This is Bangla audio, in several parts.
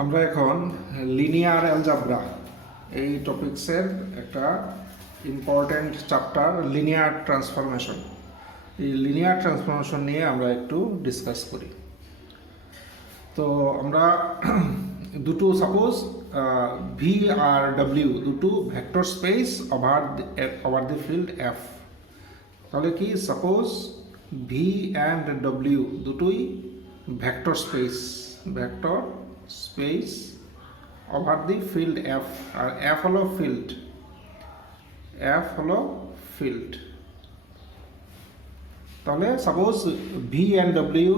আমরা এখন লিনিয়ার অ্যালজাবরা এই টপিক্সের একটা ইম্পর্ট্যান্ট চ্যাপ্টার লিনিয়ার ট্রান্সফরমেশন। এই লিনিয়ার ট্রান্সফরমেশন নিয়ে আমরা একটু ডিসকাস করি। তো আমরা দুটো সাপোজ ভি আর ডব্লিউ দুটো vector space over the field F, তাহলে কি সাপোজ ভি অ্যান্ড ডব্লিউ দুটোই vector space over the field F, আর এফ হলো ফিল্ড। তাহলে suppose V and W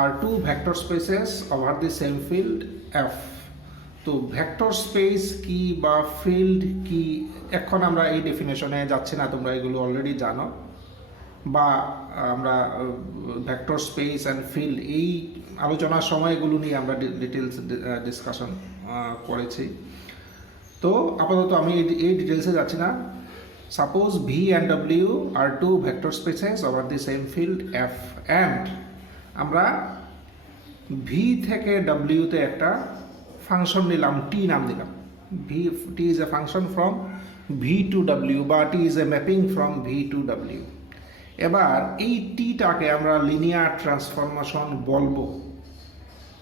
R two vector spaces over the same field F. তো ভেক্টর স্পেস কি বা ফিল্ড কি, এখন আমরা এই ডেফিনেশনে যাচ্ছি না, তোমরা এগুলো অলরেডি জানো। বা আমরা ভেক্টর স্পেস অ্যান্ড ফিল্ড এই আলোচনার সময় এগুলো নিয়ে আমরা ডিটেলস ডিসকাশন করেছি। তো আপাতত আমি এই ডিটেলসে যাচ্ছি না। Suppose V and W R two vector spaces over the same field F, and আমরা ভি থেকে ডব্লিউতে একটা ফাংশন নিলাম, টি নাম দিলাম। T is a function from V to W, বা T is a mapping from V to W. এবার এই টিটাকে আমরা লিনিয়ার ট্রান্সফরমেশন বলবো।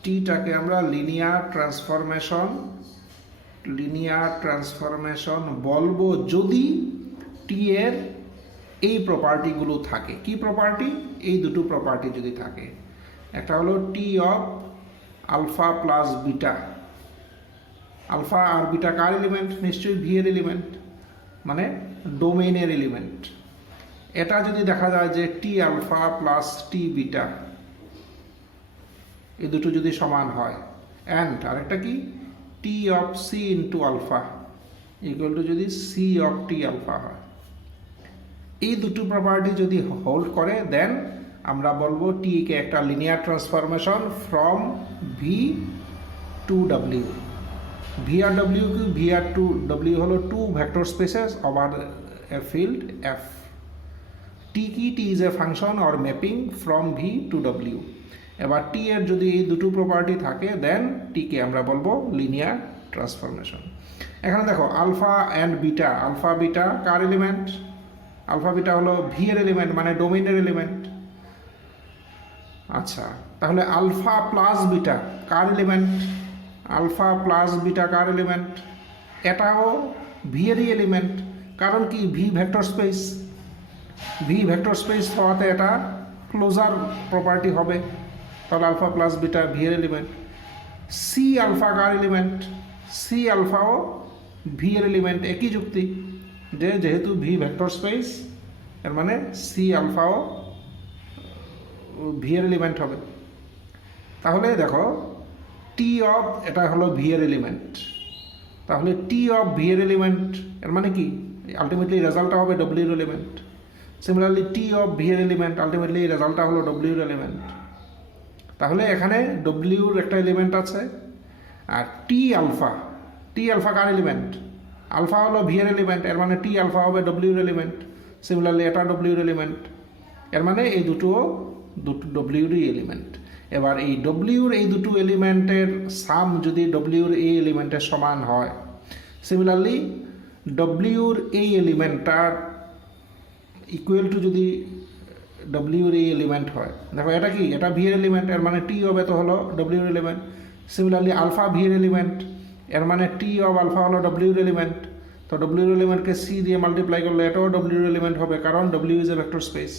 টিটাকে আমরা লিনিয়ার ট্রান্সফরমেশন বলবো যদি টি এর এই প্রপার্টিগুলো থাকে। কি প্রপার্টি? এই দুটো প্রপার্টি যদি থাকে। একটা হলো T of alpha plus beta. Alpha আর বিটা কার এলিমেন্ট? নিশ্চয়ই ভি এর এলিমেন্ট, মানে ডোমেইনের এলিমেন্ট। এটা যদি দেখা যায় যে T alpha plus T beta এই দুটো যদি সমান হয়, অ্যান্ড আরেকটা কি T of C into alpha equal to যদি সি অফ টি আলফা হয়, এই দুটো প্রপার্টি যদি হোল্ড করে, দেন আমরা বলবো টি কে একটা linear transformation from V to W. V আর ডব্লিউ কি? ভি আর টু ডব্লিউ হলো two vector spaces over a field F. T কি? T is a function or mapping from V to W. এবার টি এর যদি এই দুটো প্রপার্টি থাকে, দেন টিকে আমরা বলবো লিনিয়ার ট্রান্সফরমেশন। এখানে দেখো alpha and beta, alpha beta কার এলিমেন্ট? আলফা বিটা হলো ভি এর এলিমেন্ট, মানে ডোমেইনের এলিমেন্ট। আচ্ছা, তাহলে আলফা প্লাস বিটা কার এলিমেন্ট? আলফা প্লাস বিটা কার এলিমেন্ট? এটাও ভি এরই এলিমেন্ট। কারণ কি? V vector space. V vector space হওয়াতে এটা ক্লোজার প্রপার্টি হবে। তাহলে আলফা প্লাস বিটা ভি এর এলিমেন্ট। সি আলফা কার এলিমেন্ট? সি আলফাও ভি এর এলিমেন্ট। একই যুক্তি যে যেহেতু ভি ভেক্টর স্পেস, এর মানে সি আলফাও ভি এর এলিমেন্ট হবে। তাহলে দেখো টি অফ, এটা হলো ভি এর এলিমেন্ট, তাহলে টি অফ ভি এর এলিমেন্ট এর মানে কি? আলটিমেটলি রেজাল্টটা হবে ডব্লিউর element. Similarly T of V এর এলিমেন্ট, আলটিমেটলি রেজাল্টটা হলো ডব্লিউর এলিমেন্ট। তাহলে এখানে ডব্লিউর একটা এলিমেন্ট আছে। আর টি আলফা কার এলিমেন্ট? আলফা হলো ভি এর এলিমেন্ট, এর মানে টি আলফা হবে ডব্লিউর এলিমেন্ট। সিমিলারলি এটা ডব্লিউর এলিমেন্ট, এর মানে এই দুটো ডব্লিউরই এলিমেন্ট। এবার এই ডব্লিউর এই দুটো এলিমেন্টের সাম যদি ডব্লিউর এই এলিমেন্টের সমান হয়, সিমিলারলি ডব্লিউর এই এলিমেন্টটার ইকুয়াল টু যদি ডব্লিউর এই এলিমেন্ট হয়, দেখো এটা কি? এটা ভি এর এলিমেন্ট, এর মানে টি হবে তো হলো ডব্লিউর এলিমেন্ট। সিমিলারলি আলফা ভি এর এলিমেন্ট, এর মানে টি অফ আলফা হলো ডব্লিউর এলিমেন্ট। তো ডব্লিউর এলিমেন্টকে সি দিয়ে মাল্টিপ্লাই করলে এটাও ডব্লিউর এলিমেন্ট হবে, কারণ W is a vector space.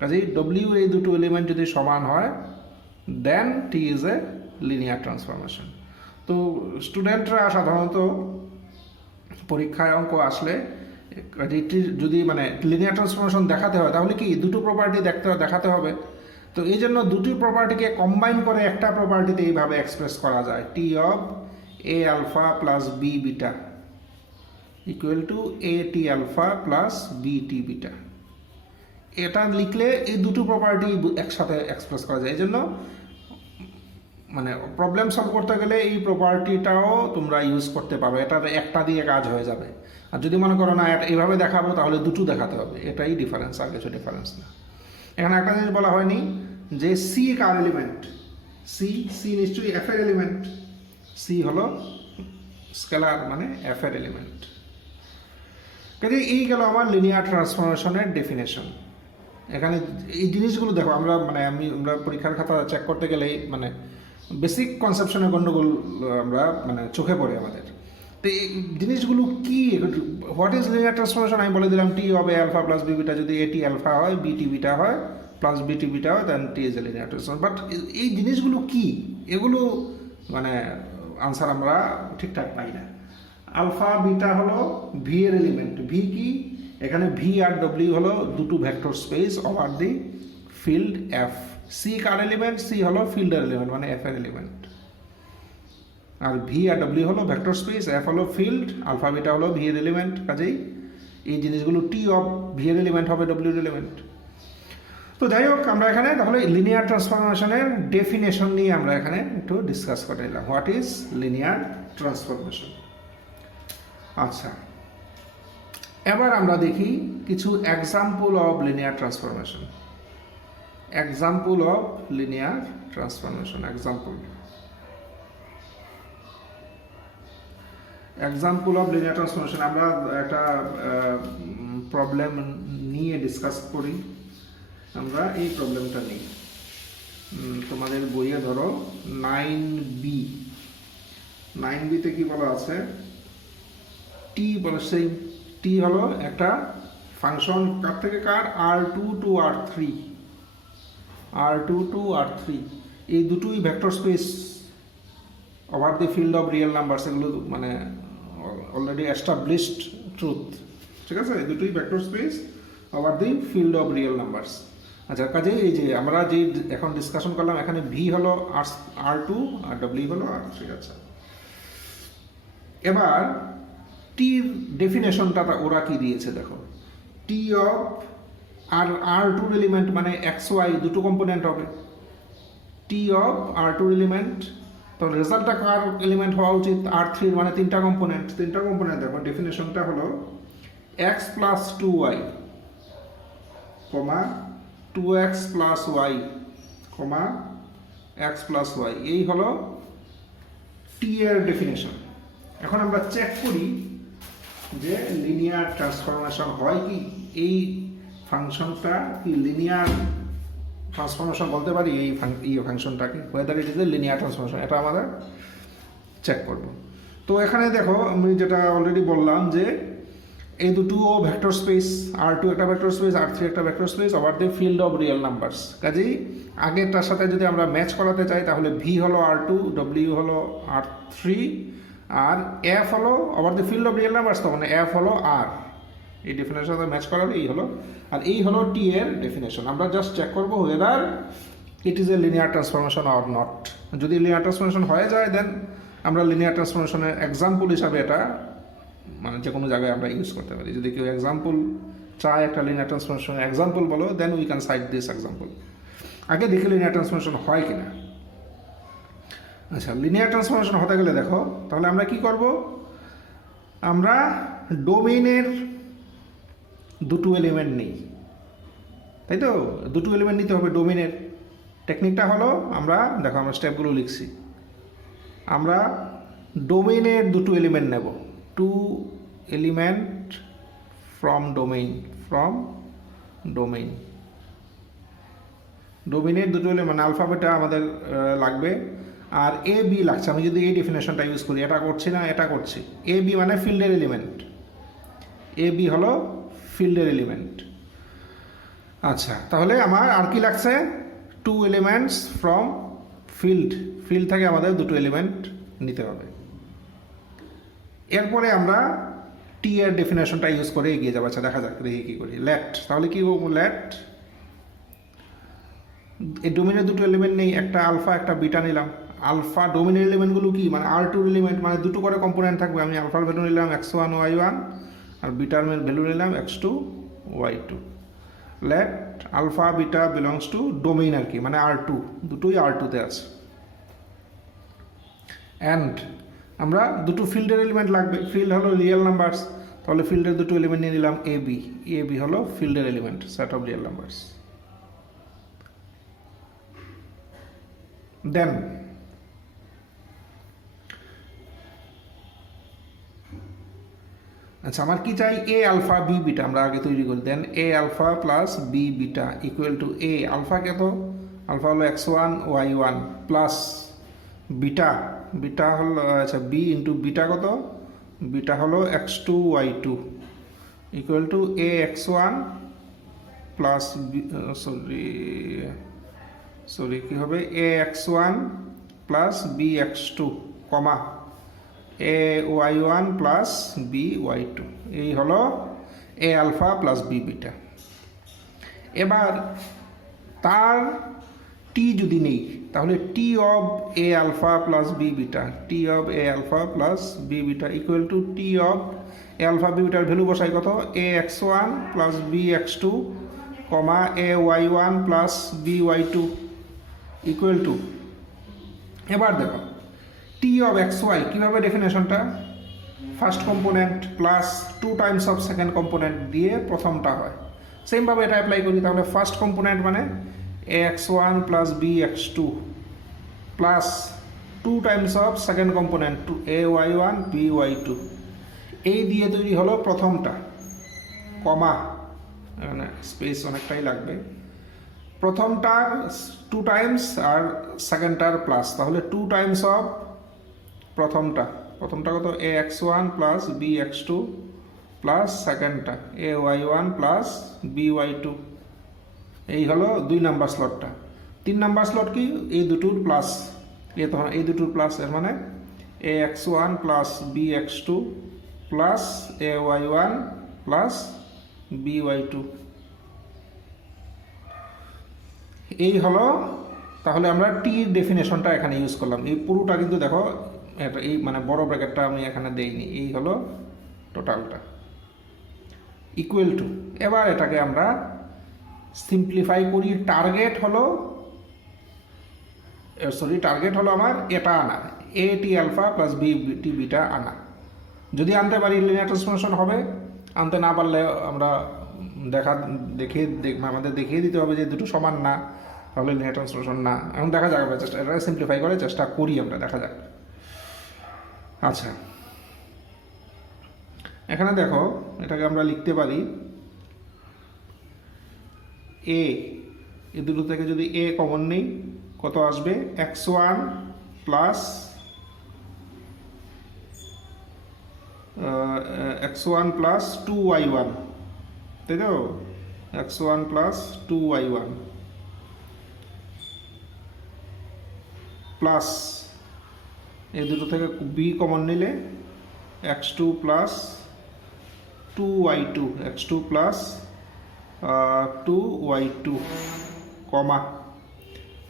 কাজেই ডব্লিউর এই দুটো এলিমেন্ট যদি সমান হয়, then T is a linear transformation. তো স্টুডেন্টরা সাধারণত পরীক্ষায় অঙ্ক আসলে যদি মানে লিনিয়ার ট্রান্সফরমেশন দেখাতে হয়, তাহলে কি দুটো প্রপার্টি দেখাতে হবে। তো এই জন্য দুটি প্রপার্টিকে কম্বাইন করে একটা প্রপার্টিতে এইভাবে এক্সপ্রেস করা যায়, T of A alpha plus B beta equal to A T alpha plus B T beta. এটা লিখলে এই দুটো প্রপার্টি একসাথে এক্সপ্রেস করা যায়। এই জন্য মানে প্রবলেম সলভ করতে গেলে এই প্রপার্টিটাও তোমরা ইউজ করতে পারো, এটা একটা দিয়ে কাজ হয়ে যাবে। আর যদি মনে করো না এইভাবে দেখাবো, তাহলে দুটো দেখাতে হবে। এটাই ডিফারেন্স, আর কিছু ডিফারেন্স না। এখানে একটা জিনিস বলা হয়নি যে সি কার এলিমেন্ট। সি নিশ্চয়ই এফ এর এলিমেন্ট। সি হলো স্কেলার মানে এফ এর এলিমেন্ট। কাজে এই গেল আমার লিনিয়ার ট্রান্সফরমেশনের ডেফিনেশন। এখানে এই জিনিসগুলো দেখো, আমরা পরীক্ষার খাতা চেক করতে গেলেই মানে বেসিক কনসেপশনের গণ্ডগোল আমরা মানে চোখে পড়ে আমাদের। তো এই জিনিসগুলো কি, হোয়াট ইজ লিনিয়ার ট্রান্সফরমেশন? আমি বলে দিলাম টি হবে আলফা প্লাস বি বিটা, যদি এটি আলফা হয় বিটি বিটা হয় প্লাস বিটি বিটা হয় then T is a linear transformation. But এই জিনিসগুলো কি, এগুলো মানে আনসার আমরা ঠিকঠাক পাই না। আলফা বিটা হলো ভি এর এলিমেন্ট। ভি কি? এখানে ভি আর ডব্লিউ হলো দুটো vector space over the field F. C কার এলিমেন্ট? সি হলো ফিল্ডের এলিমেন্ট মানে এফ এর এলিমেন্ট। আর ভি আর ডব্লিউ হলো ভেক্টর স্পেস, এফ হলো ফিল্ড, আলফা বিটা হলো ভি এর এলিমেন্ট। কাজেই এই জিনিসগুলো টি অফ ভি এর এলিমেন্ট হবে ডব্লিউর এলিমেন্ট। তো যাই হোক, আমরা এখানে তাহলে লিনিয়ার ট্রান্সফরমেশনের ডেফিনেশন নিয়ে আমরা এখানে একটু ডিসকাস করে নিলাম। What is linear transformation? আচ্ছা, এবার আমরা দেখি কিছু example of linear transformation. Example of linear transformation. Example of linear transformation আমরা একটা প্রবলেম নিয়ে ডিসকাস করি। আমরা এই প্রবলেমটা নিই, তোমাদের বইয়ে ধরো 9b তে কি বলা আছে? টি বলে, সেই টি হলো একটা ফাংশন কার থেকে কার, r2 টু r3 এই দুটোই vector space over the field of real numbers. এগুলো মানে অলরেডি এস্টাবলিশড ট্রুথ, ঠিক আছে? এই দুটোই vector space over the field of real numbers. আচ্ছা, কাজে এই যে আমরা যে এখন ডিসকাশন করলাম, এখানে ভি হলো r2 আর ডব্লিউ হলো r3। আচ্ছা, এবার টির ডেফিনেশনটা ওরা কি দিয়েছে দেখো। টি অফ r2 এলিমেন্ট মানে এক্স ওয়াই দুটো কম্পোনেন্ট হবে। টি অফ r2 এলিমেন্ট, তো রেজাল্টটা কার এলিমেন্ট হওয়া উচিত? r3 মানে তিনটা কম্পোনেন্ট দেখো। ডেফিনেশনটা হলো x plus 2y, 2x plus y, x plus y, এই হলো টি এর ডেফিনেশন। এখন আমরা চেক করি যে লিনিয়ার ট্রান্সফরমেশন হয় কি, এই ফাংশনটা কি লিনিয়ার ট্রান্সফরমেশন বলতে পারি এই ফাংশনটাকে, whether it is a linear transformation, এটা আমাদের চেক করব। তো এখানে দেখো, আমি যেটা অলরেডি বললাম যে এই দুটো ভেক্টর স্পেস, r2 একটা ভেক্টর স্পেস, r3 একটা vector space over the field of real numbers. কাজেই আগেরটার সাথে যদি আমরা ম্যাচ করাতে চাই তাহলে ভি হলো r2, ডব্লিউ হলো r3 আর এফ হলো over the field of real numbers, তো মানে এফ হলো আর। এই ডেফিনেশনের সাথে ম্যাচ করালে এই হলো, আর এই হলো টি এর ডেফিনেশন। আমরা জাস্ট চেক করবো weather it is a linear transformation or not. যদি লিনিয়ার ট্রান্সফরমেশন হয়ে যায় দেন আমরা লিনিয়ার ট্রান্সফরমেশনের এক্সাম্পল হিসাবে এটা মানে যে কোনো জায়গায় আমরা ইউজ করতে পারি। যদি কেউ এক্সাম্পল চায় একটা লিনিয়ার ট্রান্সফরমেশনের এক্সাম্পল বলো, then we can cite this example. আগে দেখি লিনিয়ার ট্রান্সফরমেশন হয় কিনা। আচ্ছা, লিনিয়ার ট্রান্সফরমেশন হতে গেলে দেখো তাহলে আমরা কি করব, আমরা ডোমেইনের দুটো এলিমেন্ট নিই, তাই তো? দুটো এলিমেন্ট নিতে হবে ডোমেইনের। টেকনিকটা হলো, আমরা দেখো আমরা স্টেপগুলো লিখছি। আমরা ডোমেইনের দুটো এলিমেন্ট নেব, টু এলিমেন্ট ফ্রম ডোমেইনের দুটো এলিমেন্ট আলফাবেটা আমাদের লাগবে, আর এ বি লাগছে। আমি যদি এই ডেফিনেশনটা ইউজ করি, এটা করছি না, এটা করছি। এ বি মানে ফিল্ডের এলিমেন্ট, এ বি হলো ফিল্ডের এলিমেন্ট। আচ্ছা, তাহলে আমার আর কি লাগছে? টু এলিমেন্টস ফ্রম ফিল্ড থেকে আমাদের দুটো এলিমেন্ট নিতে হবে। এরপরে আমরা টি এর ডেফিনেশনটা ইউজ করে এগিয়ে যাবো। আচ্ছা, দেখা যাক দেখি কী করি। লেট, তাহলে কি করবো? লেট এই ডোমেনের দুটো এলিমেন্ট নেই, একটা আলফা একটা বিটা নিলাম। আলফা ডোমেনের এলিমেন্টগুলো কি, মানে r2 এলিমেন্ট, মানে দুটো করে কম্পোনেন্ট থাকবে। আমি আলফার ভ্যালু নিলাম x1 y1 আর বিটার ভ্যালু নিলাম x2 y2। Let alpha beta belongs to domain আর কি, মানে r2, দুটোই r2তে আছে। অ্যান্ড আমরা দুটো ফিল্ডের এলিমেন্ট লাগবে, ফিল্ড হলো রিয়েল নাম্বারস, তাহলে ফিল্ডের দুটো এলিমেন্ট নিয়ে নিলাম এ বি হলো ফিল্ডের element, set of real numbers. Then আচ্ছা আমার কি চাই এ আলফা বি বিটা আমরা আগে তৈরি করি then A alpha plus B beta equal to A alpha কত আলফা হলো x1 y1 plus beta beta হলো আচ্ছা বি ইন্টু বিটা কত বিটা হলো x2 y2 equal to A x1 plus sorry কি হবে A x1 plus B x2 comma A y1 plus B y2 এই হলো A alpha plus B beta. এবার তার টি যদি নেই তাহলে T of A alpha plus B beta T of A alpha plus B beta equal to T of A alpha B বিটার ভ্যালু বসাই কত A x1 plus B x2 comma A y1 plus B y2 equal to এবার দেখো টি অফ এক্স ওয়াই কীভাবে ডেফিনেশনটা first component plus 2 times of second component দিয়ে প্রথমটা হয় সেমভাবে এটা অ্যাপ্লাই করি তাহলে ফার্স্ট কম্পোনেন্ট মানে এ x1 plus B x2 plus 2 times of second component a y1 b y2 এই দিয়ে তৈরি হলো প্রথমটা কমা এখানে স্পেস অনেকটাই লাগবে প্রথমটার 2 টাইমস আর সেকেন্ডটার প্লাস তাহলে 2 টাইমস অফ প্রথমটা কত A x1 plus B x2 plus সেকেন্ডটা A y1 plus B y2 এই হলো 2 নাম্বার স্লটটা 3 নাম্বার স্লট কি এই দুটোর প্লাস তখন এই দুটোর প্লাস এর মানে এ x1 plus B x2 plus A y1 plus B y2 এই হলো তাহলে আমরা টি ডেফিনেশনটা এখানে ইউজ করলাম এই পুরোটা কিন্তু দেখো এটা এই মানে বড় ব্র্যাকেটটা আমি এখানে দেইনি এই হলো টোটালটা ইকুয়াল টু এবার এটাকে আমরা সিম্পলিফাই করি টার্গেট হলো আমার এটা আনা A T alpha plus B T beta আনা যদি আনতে পারি লিনিয়ার ট্রান্সফরমেশন হবে আনতে না পারলে আমরা আমাদের দেখিয়ে দিতে হবে যে দুটো সমান না তাহলে লিনিয়ার ট্রান্সফরমেশন না এখন দেখা যাবে এটা সিম্পলিফাই করে চেষ্টা করি আমরা দেখা যাক আচ্ছা এখানে দেখো এটাকে আমরা লিখতে পারি এ এই দুটো থেকে যদি এ কমন নেই কত আসবে x1 plus x1 plus 2y1 তাই তো x1 প্লাস 2y1 প্লাস এই দুটো থেকে বি কমন নিলে x2 plus 2y2 x2 plus 2y2 কমা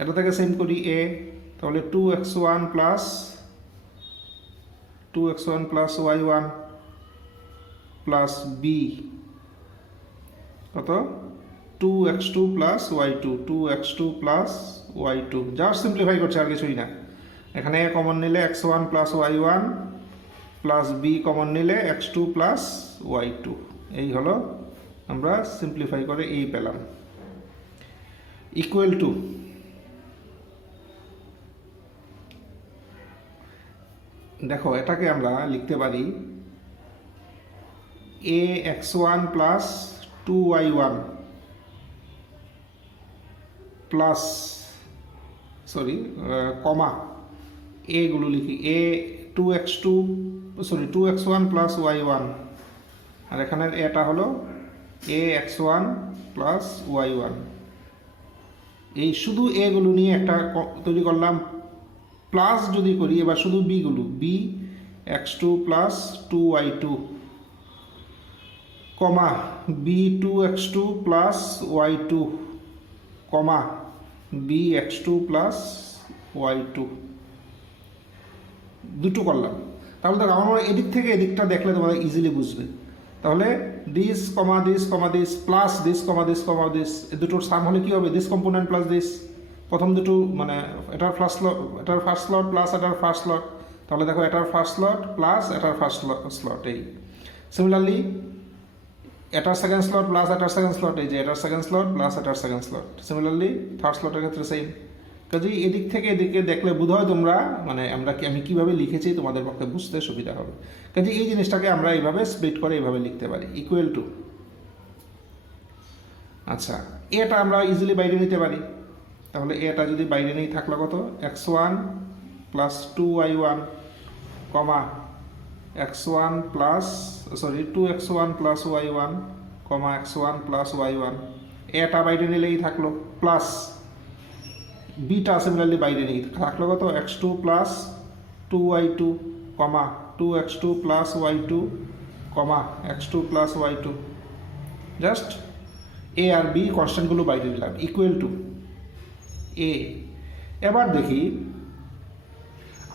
এটা থেকে সেম করি এ তাহলে 2x1 plus y1 plus B কত 2x2 plus y2 2x2 plus y2 just simplify করছে আর কিছুই না এখানে এ কমন নিলে x1 plus y1 plus B common নিলে x2 প্লাস y2 এই হলো আমরা সিম্পলিফাই করে এই পেলাম ইকুয়াল টু দেখো এটাকে আমরা লিখতে পারি এ x1 প্লাস 2y1 প্লাস কমা এগুলো লিখি এ 2x1 প্লাস y1 আর এখানে এটা হলো এ x1 প্লাস y1 এই শুধু এগুলো নিয়ে একটা তৈরি করলাম প্লাস যদি করি এবার শুধু বিগুলো বি x2 প্লাস 2y2 কমা বি 2x2 প্লাস y2 কমা বি x2 প্লাস y2 দুটো করলাম তাহলে দেখো আমরা এদিক থেকে এদিকটা দেখলে তোমরা ইজিলি বুঝবে তাহলে this comma this comma this plus this comma this comma this দুটোর সাম হলে কী হবে দিস কম্পোনেন্ট প্লাস দিস প্রথম দুটো মানে এটার ফার্স্ট স্লট প্লাস এটার ফার্স্ট স্লট তাহলে দেখো এটার ফার্স্ট স্লট প্লাস এটার ফার্স্ট স্লট এই সিমিলারলি এটার সেকেন্ড স্লট প্লাস এটার সেকেন্ড স্লট এই যে এটার সেকেন্ড স্লট প্লাস এটার সেকেন্ড স্লট সিমিলারলি থার্ড স্লটের ক্ষেত্রে সেম কাজেই এদিক থেকে এদিকে দেখলে বোধহয় তোমরা মানে আমি কিভাবে লিখেছি তোমাদের পক্ষে বুঝতে সুবিধা হবে। কাজে এই জিনিসটাকে আমরা এইভাবে স্প্লিট করে এইভাবে লিখতে পারি ইকুয়াল টু, আচ্ছা এটা আমরা ইজিলি বাইরে নিতে পারি। তাহলে এটা যদি বাইরে নেই থাকলো কত, x1 প্লাস 2y1 কমা x1 plus 2x1 plus y1 কমা x1 প্লাস y1, এটা বাইরে নিলেই থাকলো প্লাস বিটা সিমিলারলি বাইরে নেই থাকলো কত, x2 plus 2y2 comma 2x2 plus y2 comma x2 plus y2, just a R B কনস্ট্যান্টগুলো বাইরে নিলাম ইকুয়াল টু এ। এবার দেখি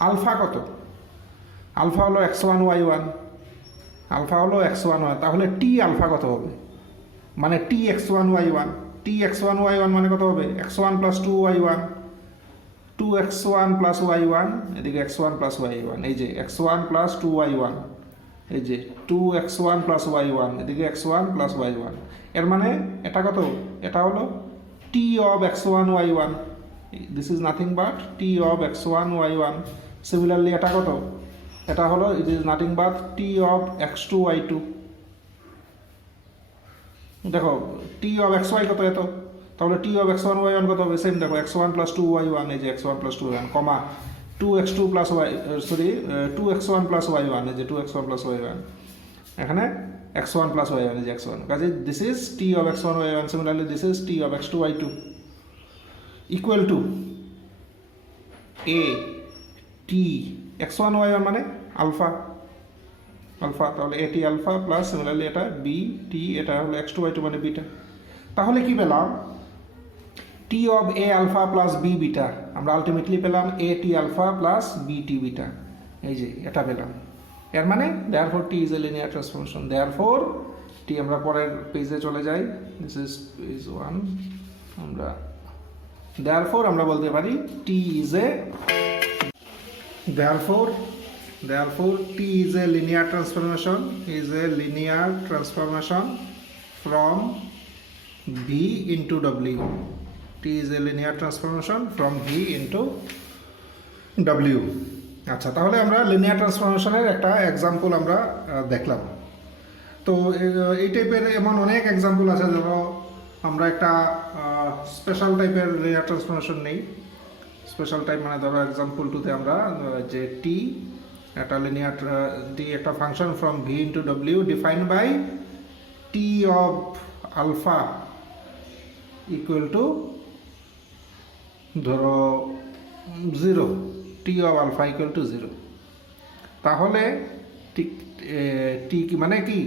আলফা কত, আলফা হলো x1 y1, আলফা হলো x1 y, তাহলে টি আলফা কত হবে, মানে টি x1 y1, টি x1 y1 মানে কত হবে, x1 plus 2y1, 2x1 plus y1, এদিকে x1 প্লাস y1, এই যে x1 প্লাস 2y1, এই যে 2x1 প্লাস y1, এদিকে x1 প্লাস y1, এর মানে এটা কত, এটা হলো t of x1 y1, this is nothing but t of x1 y1। Similarly এটা কত, এটা হলো it is nothing but t of x2 y2। দেখো t of xy কত এত, তাহলে t of x1 y1 কত হবে, সেম দেখো x1 প্লাস 2y1, এই যে x1 প্লাস 2y1 কমা 2x2 plus y 2x1 plus y1, এই যে 2x1 প্লাস y1, এখানে x1 প্লাস y1, এই যে x1, কাজে this is t of x1 y1, similarly this is t of x2 y2 equal to a t x1 y1 মানে আলফা, আলফা, তাহলে এটি আলফা প্লাস সিমিলারলি এটা বি টি, এটা হলো x2 y2 মানে বিটা। তাহলে কি পেলাম, T of A alpha plus B beta, আমরা আলটিমেটলি পেলাম A T alpha plus B T beta, এই যে এটা পেলাম। এর মানে therefore T is a linear transformation, therefore টি, আমরা পরের পেজে চলে যাই, দিস ইজ পেজ 1, আমরা দেয়ারফর আমরা বলতে পারি T is a, therefore t is a linear transformation from v into w, t is a linear transformation from v into w। আচ্ছা, তাহলে আমরা লিনিয়ার ট্রান্সফরমেশনের একটা এক্সাম্পল আমরা দেখলাম। তো এই টাইপের এমন অনেক এক্সাম্পল আছে, ধরো আমরা একটা স্পেশাল টাইপের লিনিয়ার ট্রান্সফরমেশন নেই, স্পেশাল টাইপ মানে ধরো এক্সাম্পল 2তে আমরা যে টি একটা লিনিয়ার টি একটা function from V into W defined by T of alpha equal to ধরো 0, T of alpha equal to 0। তাহলে টি কি মানে কি,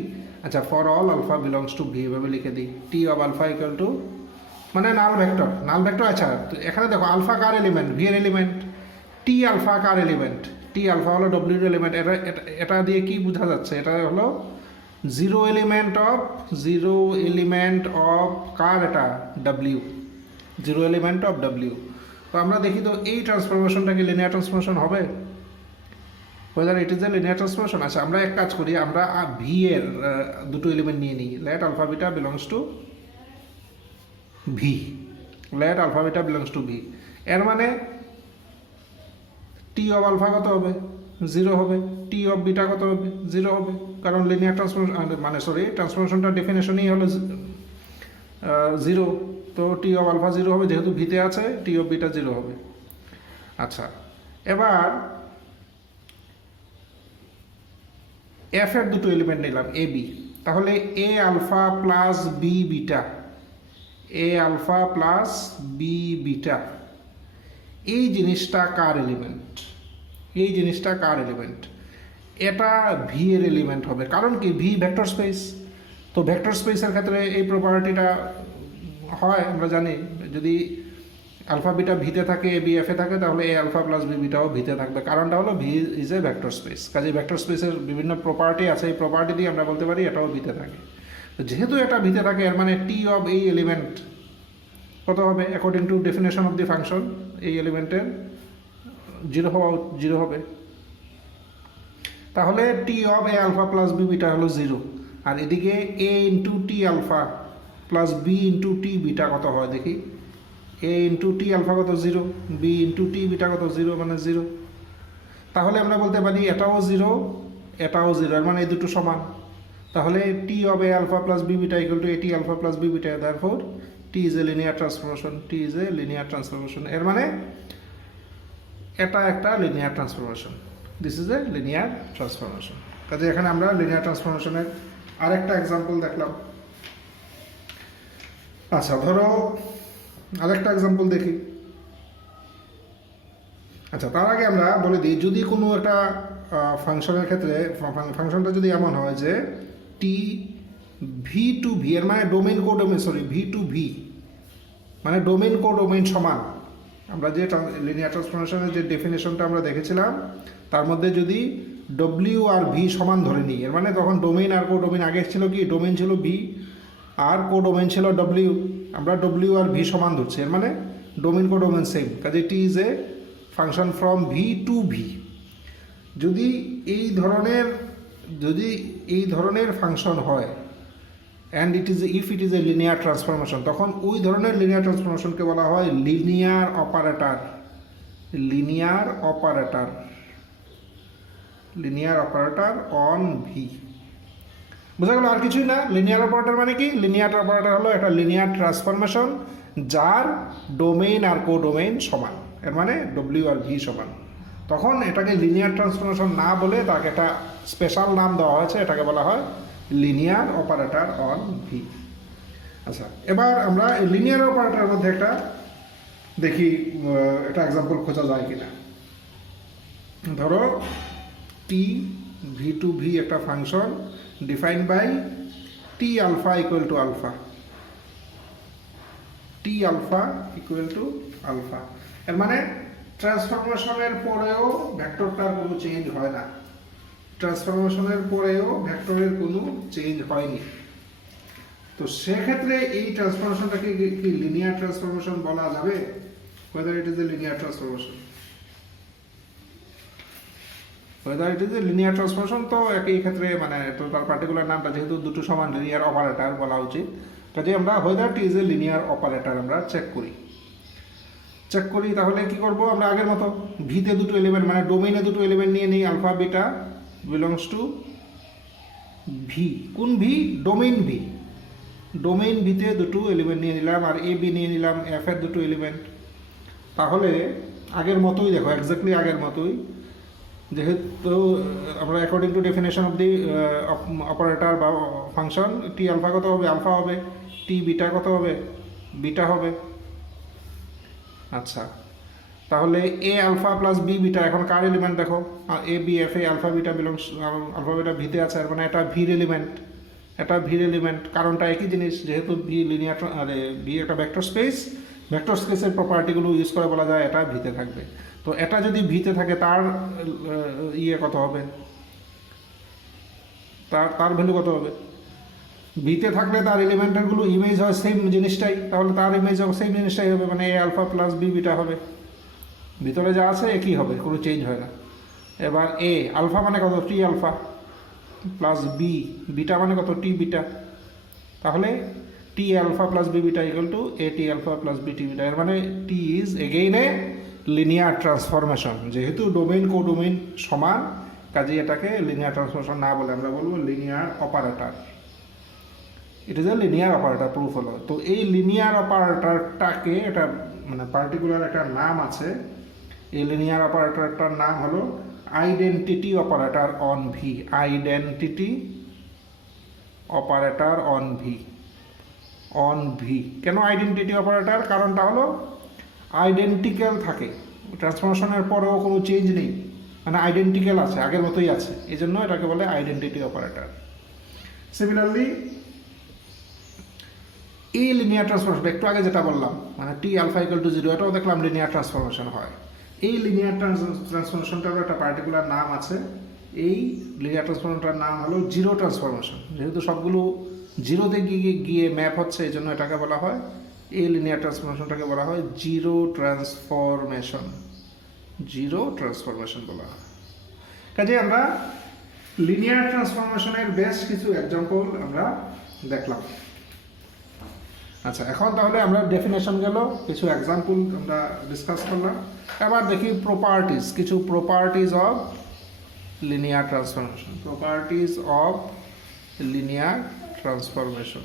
আচ্ছা for all alpha belongs to V এভাবে লিখে দিই, T of alpha equal to মানে নাল ভেক্টর। আচ্ছা এখানে দেখো আলফা কার এলিমেন্ট, ভি এর এলিমেন্ট, টি আলফা কার এলিমেন্ট, টি আলফা হলো ডব্লিউর এলিমেন্ট। এটা দিয়ে কি বোঝা যাচ্ছে, এটা হলো জিরো এলিমেন্ট অফ কার, এটা W, zero element of W. তো আমরা দেখি তো এই ট্রান্সফরমেশনটা কি লিনিয়ার ট্রান্সফরমেশন হবে, whether it is a linear transformation। আচ্ছা আমরা এক কাজ করি, আমরা ভি এর দুটো এলিমেন্ট নিয়ে নিই, let alpha beta belongs to V, let alpha beta belongs to V. এর মানে টি অফ আলফা কত হবে, 0 হবে, টি অফ বিটা কত হবে, 0 হবে, কারণ লিনিয়ার ট্রান্সফরমেশন মানে ট্রান্সফরমেশনটার ডেফিনেশনই হলো 0, তো টি অফ আলফা 0 হবে, যেহেতু ভিতে আছে টি অফ বিটা 0 হবে। আচ্ছা এবার এফ এর দুটো এলিমেন্ট নিলাম এ বি, তাহলে A alpha plus B beta, A alpha plus B beta, এই জিনিসটা কার এলিমেন্ট, এই জিনিসটা কার এলিমেন্ট, এটা ভি এর এলিমেন্ট হবে, কারণ কি ভি ভেক্টর স্পেস। তো ভেক্টর স্পেসের ক্ষেত্রে এই প্রপার্টিটা হয়, আমরা জানি যদি আলফা বিটা ভিতে থাকে, এ বি এফে থাকে, তাহলে এ আলফা প্লাস বি বিটাও ভিতে থাকবে, কারণটা হলো V is A vector space. কাজে ভেক্টর স্পেসের বিভিন্ন প্রপার্টি আছে, এই প্রপার্টি দিয়ে আমরা বলতে পারি এটাও ভিতে থাকে। তো যেহেতু এটা ভিতে থাকে, এর মানে টি অফ এই এলিমেন্ট কত হবে, according to definition of the function, এই এলিমেন্টের 0 হবে। তাহলে T of A alpha plus B beta হলো 0, আর এদিকে A into T alpha plus B into T beta কত হয় দেখি, এ ইন্টু টি আলফা কত 0, বি ইন্টু টি বিটা কত 0 মানে 0। তাহলে আমরা বলতে পারি এটাও 0 এটাও 0, এর মানে এই দুটো সমান। তাহলে T of A alpha plus B beta equal to A T alpha plus B beta, therefore T is a linear transformation, T is a linear transformation. এর মানে এটা একটা linear transformation, this is a linear transformation. কাজে এখানে আমরা লিনিয়ার ট্রান্সফরমেশনের আরেকটা এক্সাম্পল দেখলাম। আচ্ছা, ধরো আরেকটা এক্সাম্পল দেখি। আচ্ছা, তার আগে আমরা বলে দিই, যদি কোনো একটা ফাংশনের ক্ষেত্রে ফাংশনটা যদি এমন হয় যে টি ভি টু ভি, এর মানে domain codomain, sorry V to V মানে ডোমেইন কোডোমেইন সমান। আমরা যে লিনিয়ার ট্রান্সফরমেশনের যে ডেফিনেশনটা আমরা দেখেছিলাম তার মধ্যে যদি ডব্লিউ আর ভি সমান ধরে নিই, এর মানে তখন ডোমেইন আর কোডোমেইন, আগে ছিল কি ডোমেইন ছিল ভি আর কোডোমেইন ছিল ডব্লিউ, আমরা ডব্লিউ আর ভি সমান ধরছি, এর মানে ডোমেইন কোডোমেইন সেম। কাজে T is a function from V to V. যদি এই ধরনের ফাংশন হয় and if it is a linear transformation, তখন ওই ধরনের লিনিয়ার ট্রান্সফরমেশনকে বলা হয় linear operator. Linear operator, linear operator on V. বোঝা গেল? আর কিছুই না। লিনিয়ার অপারেটর মানে কি? লিনিয়ার অপারেটর হলো একটা লিনিয়ার ট্রান্সফরমেশন যার ডোমেইন আর কোডোমেইন সমান, এর মানে ডব্লিউ আর ভি সমান। তখন এটাকে লিনিয়ার ট্রান্সফরমেশন না বলে তাকে একটা স্পেশাল নাম দেওয়া হয়েছে, এটাকে বলা হয় লিনিয়ার অপারেটর অন ভি। আচ্ছা, এবার আমরা লিনিয়ার অপারেটরের মধ্যে একটা দেখি একটা এক্সাম্পল খোঁজা যায় কিনা। ধরো টি ভি টু ভি একটা function defined by T alpha equal to alpha, T alpha equal to alpha. এর মানে ট্রান্সফরমেশনের পরেও ভেক্টরটার কোনো চেঞ্জ হয় না, ট্রান্সফরমেশনের পরেও ভেক্টরের কোনো চেঞ্জ হয়নি। তো সেক্ষেত্রে এই ট্রান্সফরমেশনটাকে কি লিনিয়ার ট্রান্সফরমেশন বলা যাবে? whether it is a linear transformation, whether it is a linear transformation, তো একই ক্ষেত্রে মানে তো তার পার্টিকুলার নামটা যেহেতু দুটো সমান লিনিয়ার অপারেটর বলা উচিত। কাজে আমরা whether it is a linear operator আমরা চেক করি। তাহলে কি করব? আমরা আগের মতো ভিতে দুটো এলিমেন্ট মানে ডোমেইনে দুটো এলিমেন্ট নিয়ে নিই, alpha beta belongs to V. কোন ভি? Domain V. ডোমেইন ভিতে দুটো এলিমেন্ট নিয়ে নিলাম আর এ বি নিয়ে নিলাম, এফ এর দুটো এলিমেন্ট। তাহলে আগের মতোই দেখো, এক্স্যাক্টলি আগের মতোই, যেহেতু আমরা according to definition of the operator বা ফাংশন, টি আলফা কত হবে? আলফা হবে। টি বিটা কত হবে? বিটা হবে। আচ্ছা, তাহলে A alpha plus B beta এখন কার এলিমেন্ট দেখো? এ বি এফ এ alpha beta belongs, alpha beta ভিতে আছে, মানে এটা ভির এলিমেন্ট, এটা ভির এলিমেন্ট। কারণটা একই জিনিস, যেহেতু ভি লিনিয়ার ভি একটা ভেক্টর স্পেস, ভেক্টর স্পেসের প্রপার্টিগুলো ইউজ করে বলা যায় এটা ভিতে থাকবে। তো এটা যদি ভিতে থাকে তার কত হবে? তার ভ্যালু কত হবে? ভিতে থাকলে তার এলিমেন্টগুলো ইমেজ হয় সেম জিনিসটাই, তাহলে তার ইমেজ সেম জিনিসটাই হবে, মানে এ আলফা প্লাস বি বিটা হবে। ভিতরে যা আছে একই হবে, কোনো চেঞ্জ হয় না। এবার এ আলফা মানে কত? T alpha plus B beta মানে কত? T beta. তাহলে T alpha plus B beta equal to A T alpha plus B T beta. এর মানে T is again a linear transformation. যেহেতু ডোমেইন কোডোমেইন সমান, কাজে এটাকে লিনিয়ার ট্রান্সফরমেশন না বলে আমরা বলবো linear operator. It is a linear operator, proof হলো। তো এই লিনিয়ার অপারেটরটাকে এটা মানে পার্টিকুলার একটা নাম আছে। এই লিনিয়ার অপারেটরটার নাম হলো identity operator on V. Identity operator on V. On V কেন আইডেন্টিটি অপারেটর? কারণটা হলো আইডেন্টিক্যাল থাকে, ট্রান্সফরমেশনের পরেও কোনো চেঞ্জ নেই, মানে আইডেন্টিক্যাল আছে, আগের মতোই আছে, এই জন্য এটাকে বলে আইডেন্টিটি অপারেটর। সিমিলারলি এই লিনিয়ার ট্রান্সফরমেশন একটু আগে যেটা বললাম, মানে টি আলফা ইকুয়াল টু 0, এটাও দেখলাম লিনিয়ার ট্রান্সফরমেশন হয়। এই লিনিয়ার ট্রান্সফরমেশনটারও একটা পার্টিকুলার নাম আছে। এই লিনিয়ার ট্রান্সফরমেশনটার নাম হলো জিরো ট্রান্সফরমেশন। যেহেতু সবগুলো জিরোতে গিয়ে ম্যাপ হচ্ছে, এই জন্য এটাকে বলা হয়, এই লিনিয়ার ট্রান্সফরমেশনটাকে বলা হয় জিরো ট্রান্সফরমেশন। জিরো ট্রান্সফরমেশন বলা হয়। কাজে আমরা লিনিয়ার ট্রান্সফরমেশনের বেশ কিছু এক্সাম্পল আমরা দেখলাম। আচ্ছা, এখন তাহলে আমরা ডেফিনেশন গেল, কিছু এক্সাম্পল আমরা ডিসকাস করলাম। এবার দেখি প্রপার্টিজ, কিছু properties of linear transformation. Properties of linear transformation.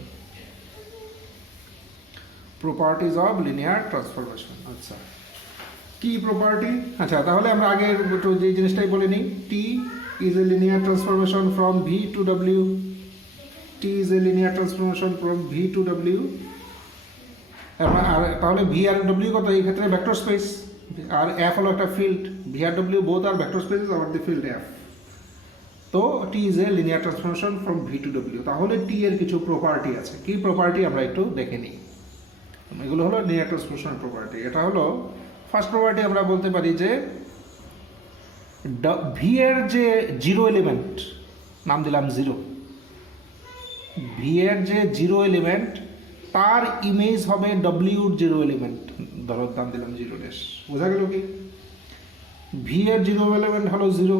Properties of linear transformation. আচ্ছা, কি প্রপার্টি? আচ্ছা, তাহলে আমরা আগে একটু যে জিনিসটাই বলে নিই, T is a linear transformation from V to W. T is a linear transformation from V to W. আর তাহলে ভি আর ডব্লিউ কত? এই ক্ষেত্রে ভেক্টর স্পেস, আর এফ হলো একটা ফিল্ড। ভি আর W both are vector spaces আবার দি ফিল্ড এফ। তো T is a linear transformation from V to W. তাহলে টি এর কিছু প্রপার্টি আছে। কি প্রপার্টি আমরা একটু দেখে নিই। এগুলো হলো লিনিয়ার ট্রান্সফরমেশন প্রপার্টি। এটা হলো ফার্স্ট প্রপার্টি, আমরা বলতে পারি যে ভি এর যে জিরো এলিমেন্ট, নাম দিলাম জিরো, ভি এর যে জিরো এলিমেন্ট তার ইমেজ হবে ডব্লিউর জিরো এলিমেন্ট, ধরো নাম দিলাম জিরো ড্যাশ। বোঝা গেল কি? ভি এর জিরো এলিমেন্ট হলো জিরো,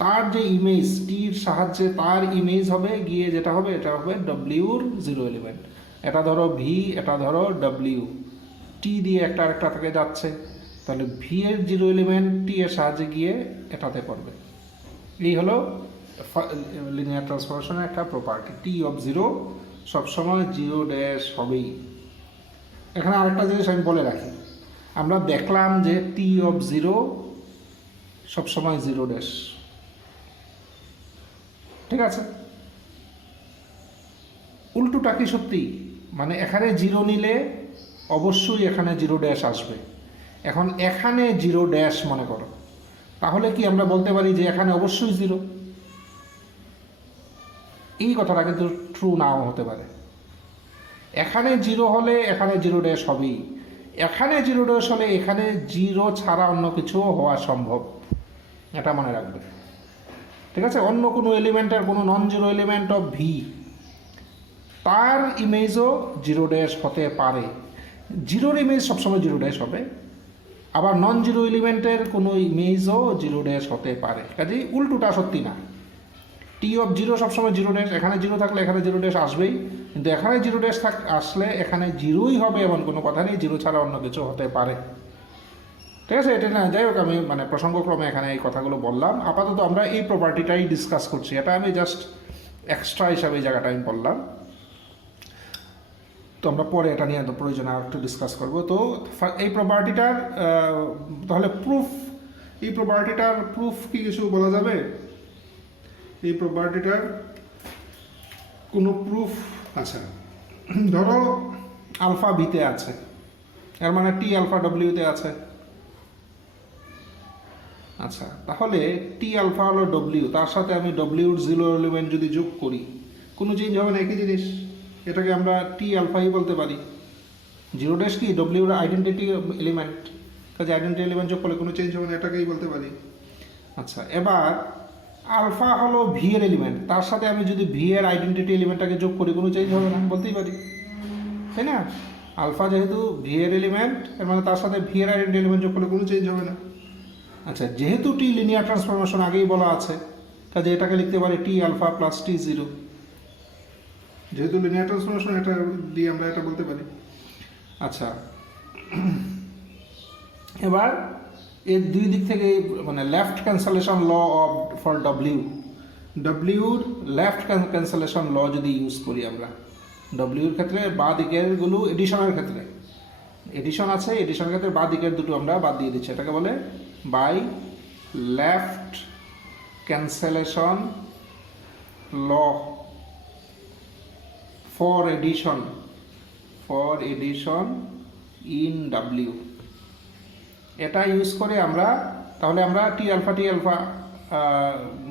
তার যে ইমেজ টির সাহায্যে তার ইমেজ হবে গিয়ে যেটা হবে এটা হবে ডব্লিউর জিরো এলিমেন্ট। এটা ধরো ভি, এটা ধরো ডব্লিউ, টি দিয়ে একটা আরেকটা থেকে যাচ্ছে, তাহলে ভি এর জিরো এলিমেন্ট টি এর সাহায্যে গিয়ে এটাতে পড়বে। এই হলো লিনিয়ার ট্রান্সফরমেশনের একটা প্রপার্টি। টি অফ জিরো সবসময় জিরো ড্যাশ হবেই। এখানে আরেকটা জিনিস আমি বলে রাখি, আমরা দেখলাম যে টি অফ জিরো সবসময় জিরো ড্যাশ, ঠিক আছে? উল্টোটা কি সত্যি? মানে এখানে জিরো নিলে অবশ্যই এখানে জিরো ড্যাশ আসবে। এখন এখানে জিরো ড্যাশ মনে করো, তাহলে কি আমরা বলতে পারি যে এখানে অবশ্যই জিরো? এই কথাটা কিন্তু ট্রু নাও হতে পারে। এখানে জিরো হলে এখানে জিরো ড্যাশ হবেই, এখানে জিরো ড্যাশ হলে এখানে জিরো ছাড়া অন্য কিছুও হওয়া সম্ভব, এটা মনে রাখবে, ঠিক আছে? অন্য কোনো এলিমেন্টের, কোনো non zero element of V, তার ইমেজও জিরো ড্যাশ হতে পারে। জিরোর ইমেজ সবসময় জিরো ড্যাশ হবে, আবার নন জিরো এলিমেন্টের কোনো ইমেজও জিরো ড্যাশ হতে পারে। কাজেই উল্টোটা সত্যি না। টি অফ জিরো সবসময় জিরো ড্যাশ, এখানে জিরো থাকলে এখানে জিরো ড্যাশ আসবেই, কিন্তু এখানে জিরো ড্যাশ আসলে এখানে জিরোই হবে এমন কোনো কথা নেই, জিরো ছাড়া অন্য কিছু হতে পারে, ঠিক আছে? এটা না, যাই হোক, আমি মানে প্রসঙ্গক্রমে এখানে এই কথাগুলো বললাম। আপাতত আমরা এই প্রপার্টিটাই ডিসকাস করছি, এটা আমি জাস্ট এক্সট্রা হিসাবে এই জায়গাটা আমি বললাম। তো আমরা পরে এটা নিয়ে প্রয়োজনে আর একটু ডিসকাস করবো। তো এই প্রপার্টিটার তাহলে প্রুফ, এই প্রপার্টিটার প্রুফ কি কিছু বলা যাবে? এই প্রপার্টিটার কোনো প্রুফ? আচ্ছা, ধরো আলফা বিতে আছে, এর মানে টি আলফা ডব্লিউতে আছে। আচ্ছা, তাহলে টি আলফা হলো ডব্লিউ, তার সাথে আমি ডব্লিউর জিরো এলিমেন্ট যদি যোগ করি, কোনো চেঞ্জ হবে না, একই জিনিস। এটাকে আমরা টি আলফাই বলতে পারি। জিরো ড্যাশ কি ডব্লিউর আইডেন্টিটি এলিমেন্ট, কাজে আইডেন্টিটি এলিমেন্ট যোগ করলে কোনো চেঞ্জ হবে না, এটাকেই বলতে পারি। আচ্ছা, এবার আলফা হলো ভি এর এলিমেন্ট, তার সাথে আমি যদি ভি এর আইডেন্টিটি এলিমেন্টটাকে যোগ করি কোনো চেঞ্জ হবে না, বলতেই পারি, তাই না? আলফা যেহেতু ভি এর এলিমেন্ট, এর মানে তার সাথে ভি এর আইডেন্টিটি এলিমেন্ট যোগ করলে কোনো চেঞ্জ হবে না। আচ্ছা, যেহেতু টি লিনিয়ার ট্রান্সফরমেশন আগেই বলা আছে, কাজে এটাকে লিখতে পারি টি আলফা প্লাস টি জিরো। যেহেতু লিনিয়ার ট্রান্সফরমেশন, এটা দিয়ে আমরা এটা বলতে পারি। আচ্ছা, এবার এর দুই দিক থেকে মানে left cancellation law of for ডব্লিউর লেফট ক্যান্সেলেশন ল যদি ইউজ করি আমরা, ডব্লিউর ক্ষেত্রে বাঁ দিকেরগুলো এডিশনের ক্ষেত্রে এডিশন আছে, এডিশনের ক্ষেত্রে বাঁ দিকের দুটো আমরা বাদ দিয়ে দিচ্ছি, এটাকে বলে by left cancellation law for addition in W. এটা ইউজ করে আমরা তাহলে আমরা টি আলফা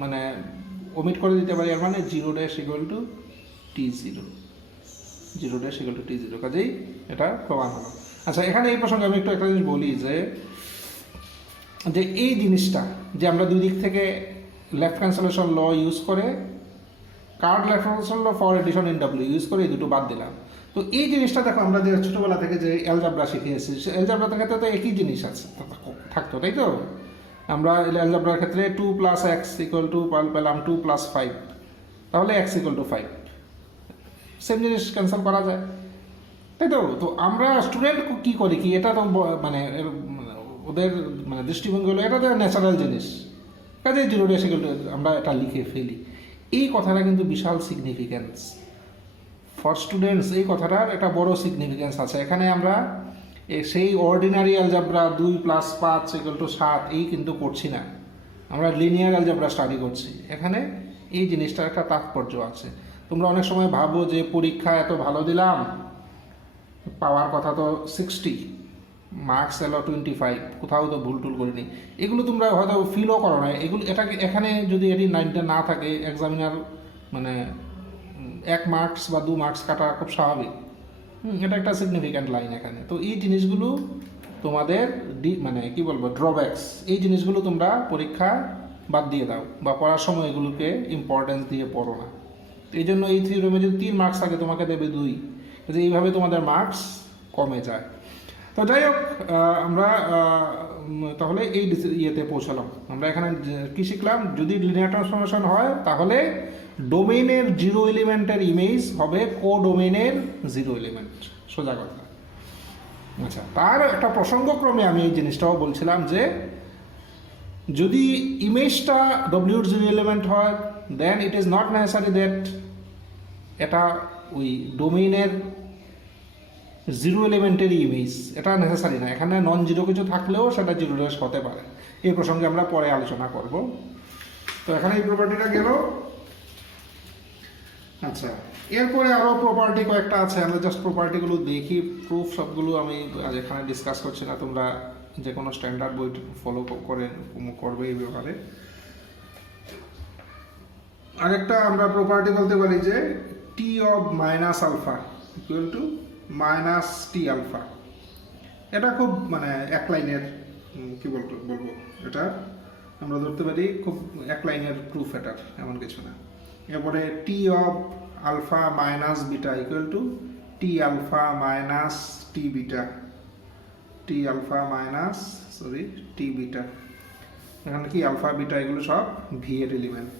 মানে ওমিট করে দিতে পারি, এর মানে zero dash equal to T zero, zero dash equal to T zero. কাজেই এটা প্রমাণ হলো। আচ্ছা, এখানে এই প্রসঙ্গে আমি একটু একটা জিনিস বলি যে এই জিনিসটা যে আমরা দুই দিক থেকে লেফট ক্যান্সেলেশন ল ইউজ করে কার্ড left cancellation law for addition in W use করে এই দুটো বাদ দিলাম। তো এই জিনিসটা দেখো, আমরা যে ছোটোবেলা থেকে যে অ্যালজাবরা শিখিয়েছি, অ্যালজাবরার ক্ষেত্রে তো একই জিনিস আছে থাকতো, তাই তো? আমরা অ্যালজাবরার ক্ষেত্রে 2 + x = পেলাম 2 + 5, তাহলে x = 5, সেম জিনিস ক্যান্সেল করা যায়। তাই তো। তো আমরা স্টুডেন্ট কি করি কি, এটা তো মানে ওদের মানে দৃষ্টিভঙ্গি হলো এটা তো ন্যাচারাল জিনিস, কাজে জিরো ডেস ইকুয়াল টু আমরা এটা লিখে ফেলি। এই কথাটা কিন্তু বিশাল সিগনিফিক্যান্স ফর স্টুডেন্টস, এই কথাটার একটা বড় সিগনিফিক্যান্স আছে। এখানে আমরা সেই অর্ডিনারি অ্যালজেব্রা 2 + 5 = 7 এই কিন্তু করছি না, আমরা লিনিয়ার অ্যালজেব্রা স্টাডি করছি। এখানে এই জিনিসটার একটা তাৎপর্য আছে। তোমরা অনেক সময় ভাবো যে পরীক্ষা এত ভালো দিলাম, পাওয়ার কথা তো 60, মার্কস এলো 25, কোথাও তো ভুল টুল করিনি, এগুলো তোমরা হয়তো ফিলও করো না। এগুলো এটাকে এখানে যদি এটি 9টা না থাকে, এক্সামিনার মানে 1 মার্কস বা 2 মার্কস কাটা খুব স্বাভাবিক। এটা একটা সিগনিফিক্যান্ট লাইন এখানে। তো এই জিনিসগুলো তোমাদের মানে কি বলবো ড্রব্যাকস, এই জিনিসগুলো তোমরা পরীক্ষা বাদ দিয়ে দাও বা পড়ার সময় এগুলোকে ইম্পর্টেন্স দিয়ে পড়ো না। এই জন্য এই থিওরেমে যদি 3 মার্কস থাকে তোমাকে দেবে 2, যে এইভাবে তোমাদের মার্কস কমে যায়। তো যাই হোক, আমরা তাহলে এই ইয়েতে পৌঁছালাম। আমরা এখানে কি শিখলাম, যদি লিনিয়ার ট্রান্সফরমেশন হয় তাহলে ডোমেইনের 0 এলিমেন্টের ইমেজ হবে কোডোমেইনের 0 এলিমেন্ট, সোজা কথা। আচ্ছা, তার একটা প্রসঙ্গক্রমে আমি এই জিনিসটাও বলছিলাম যে যদি ইমেজটা ডব্লিউর 0 এলিমেন্ট হয়, then it is not necessary that এটা ওই ডোমেইনের 0 এলিমেন্টেরই ইমেজ, এটা নেসেসারি না। এখানে নন জিরো কিছু থাকলেও সেটা জিরো ডেস হতে পারে। এই প্রসঙ্গে আমরা পরে আলোচনা করব। তো এখানে এই প্রপার্টিটা গেল। আচ্ছা, এরপরে আরও প্রপার্টি কয়েকটা আছে, আমরা জাস্ট প্রপার্টিগুলো দেখি। প্রুফ সবগুলো আমি আজ এখানে ডিসকাস করছি না, তোমরা যে কোনো স্ট্যান্ডার্ড বই ফলো করবে এই ব্যাপারে। আরেকটা আমরা প্রপার্টি বলতে পারি যে T of minus alpha equal to minus T alpha. এটা খুব মানে এক লাইনের কি বলবো এটা আমরা ধরতে পারি খুব এক লাইনের প্রুফ, এটার এমন কিছু না। এরপরে T of alpha minus beta equal to T alpha minus T beta, T alpha minus T beta. এখানে কি আলফা বিটা এগুলো সব ভি এর এলিমেন্ট।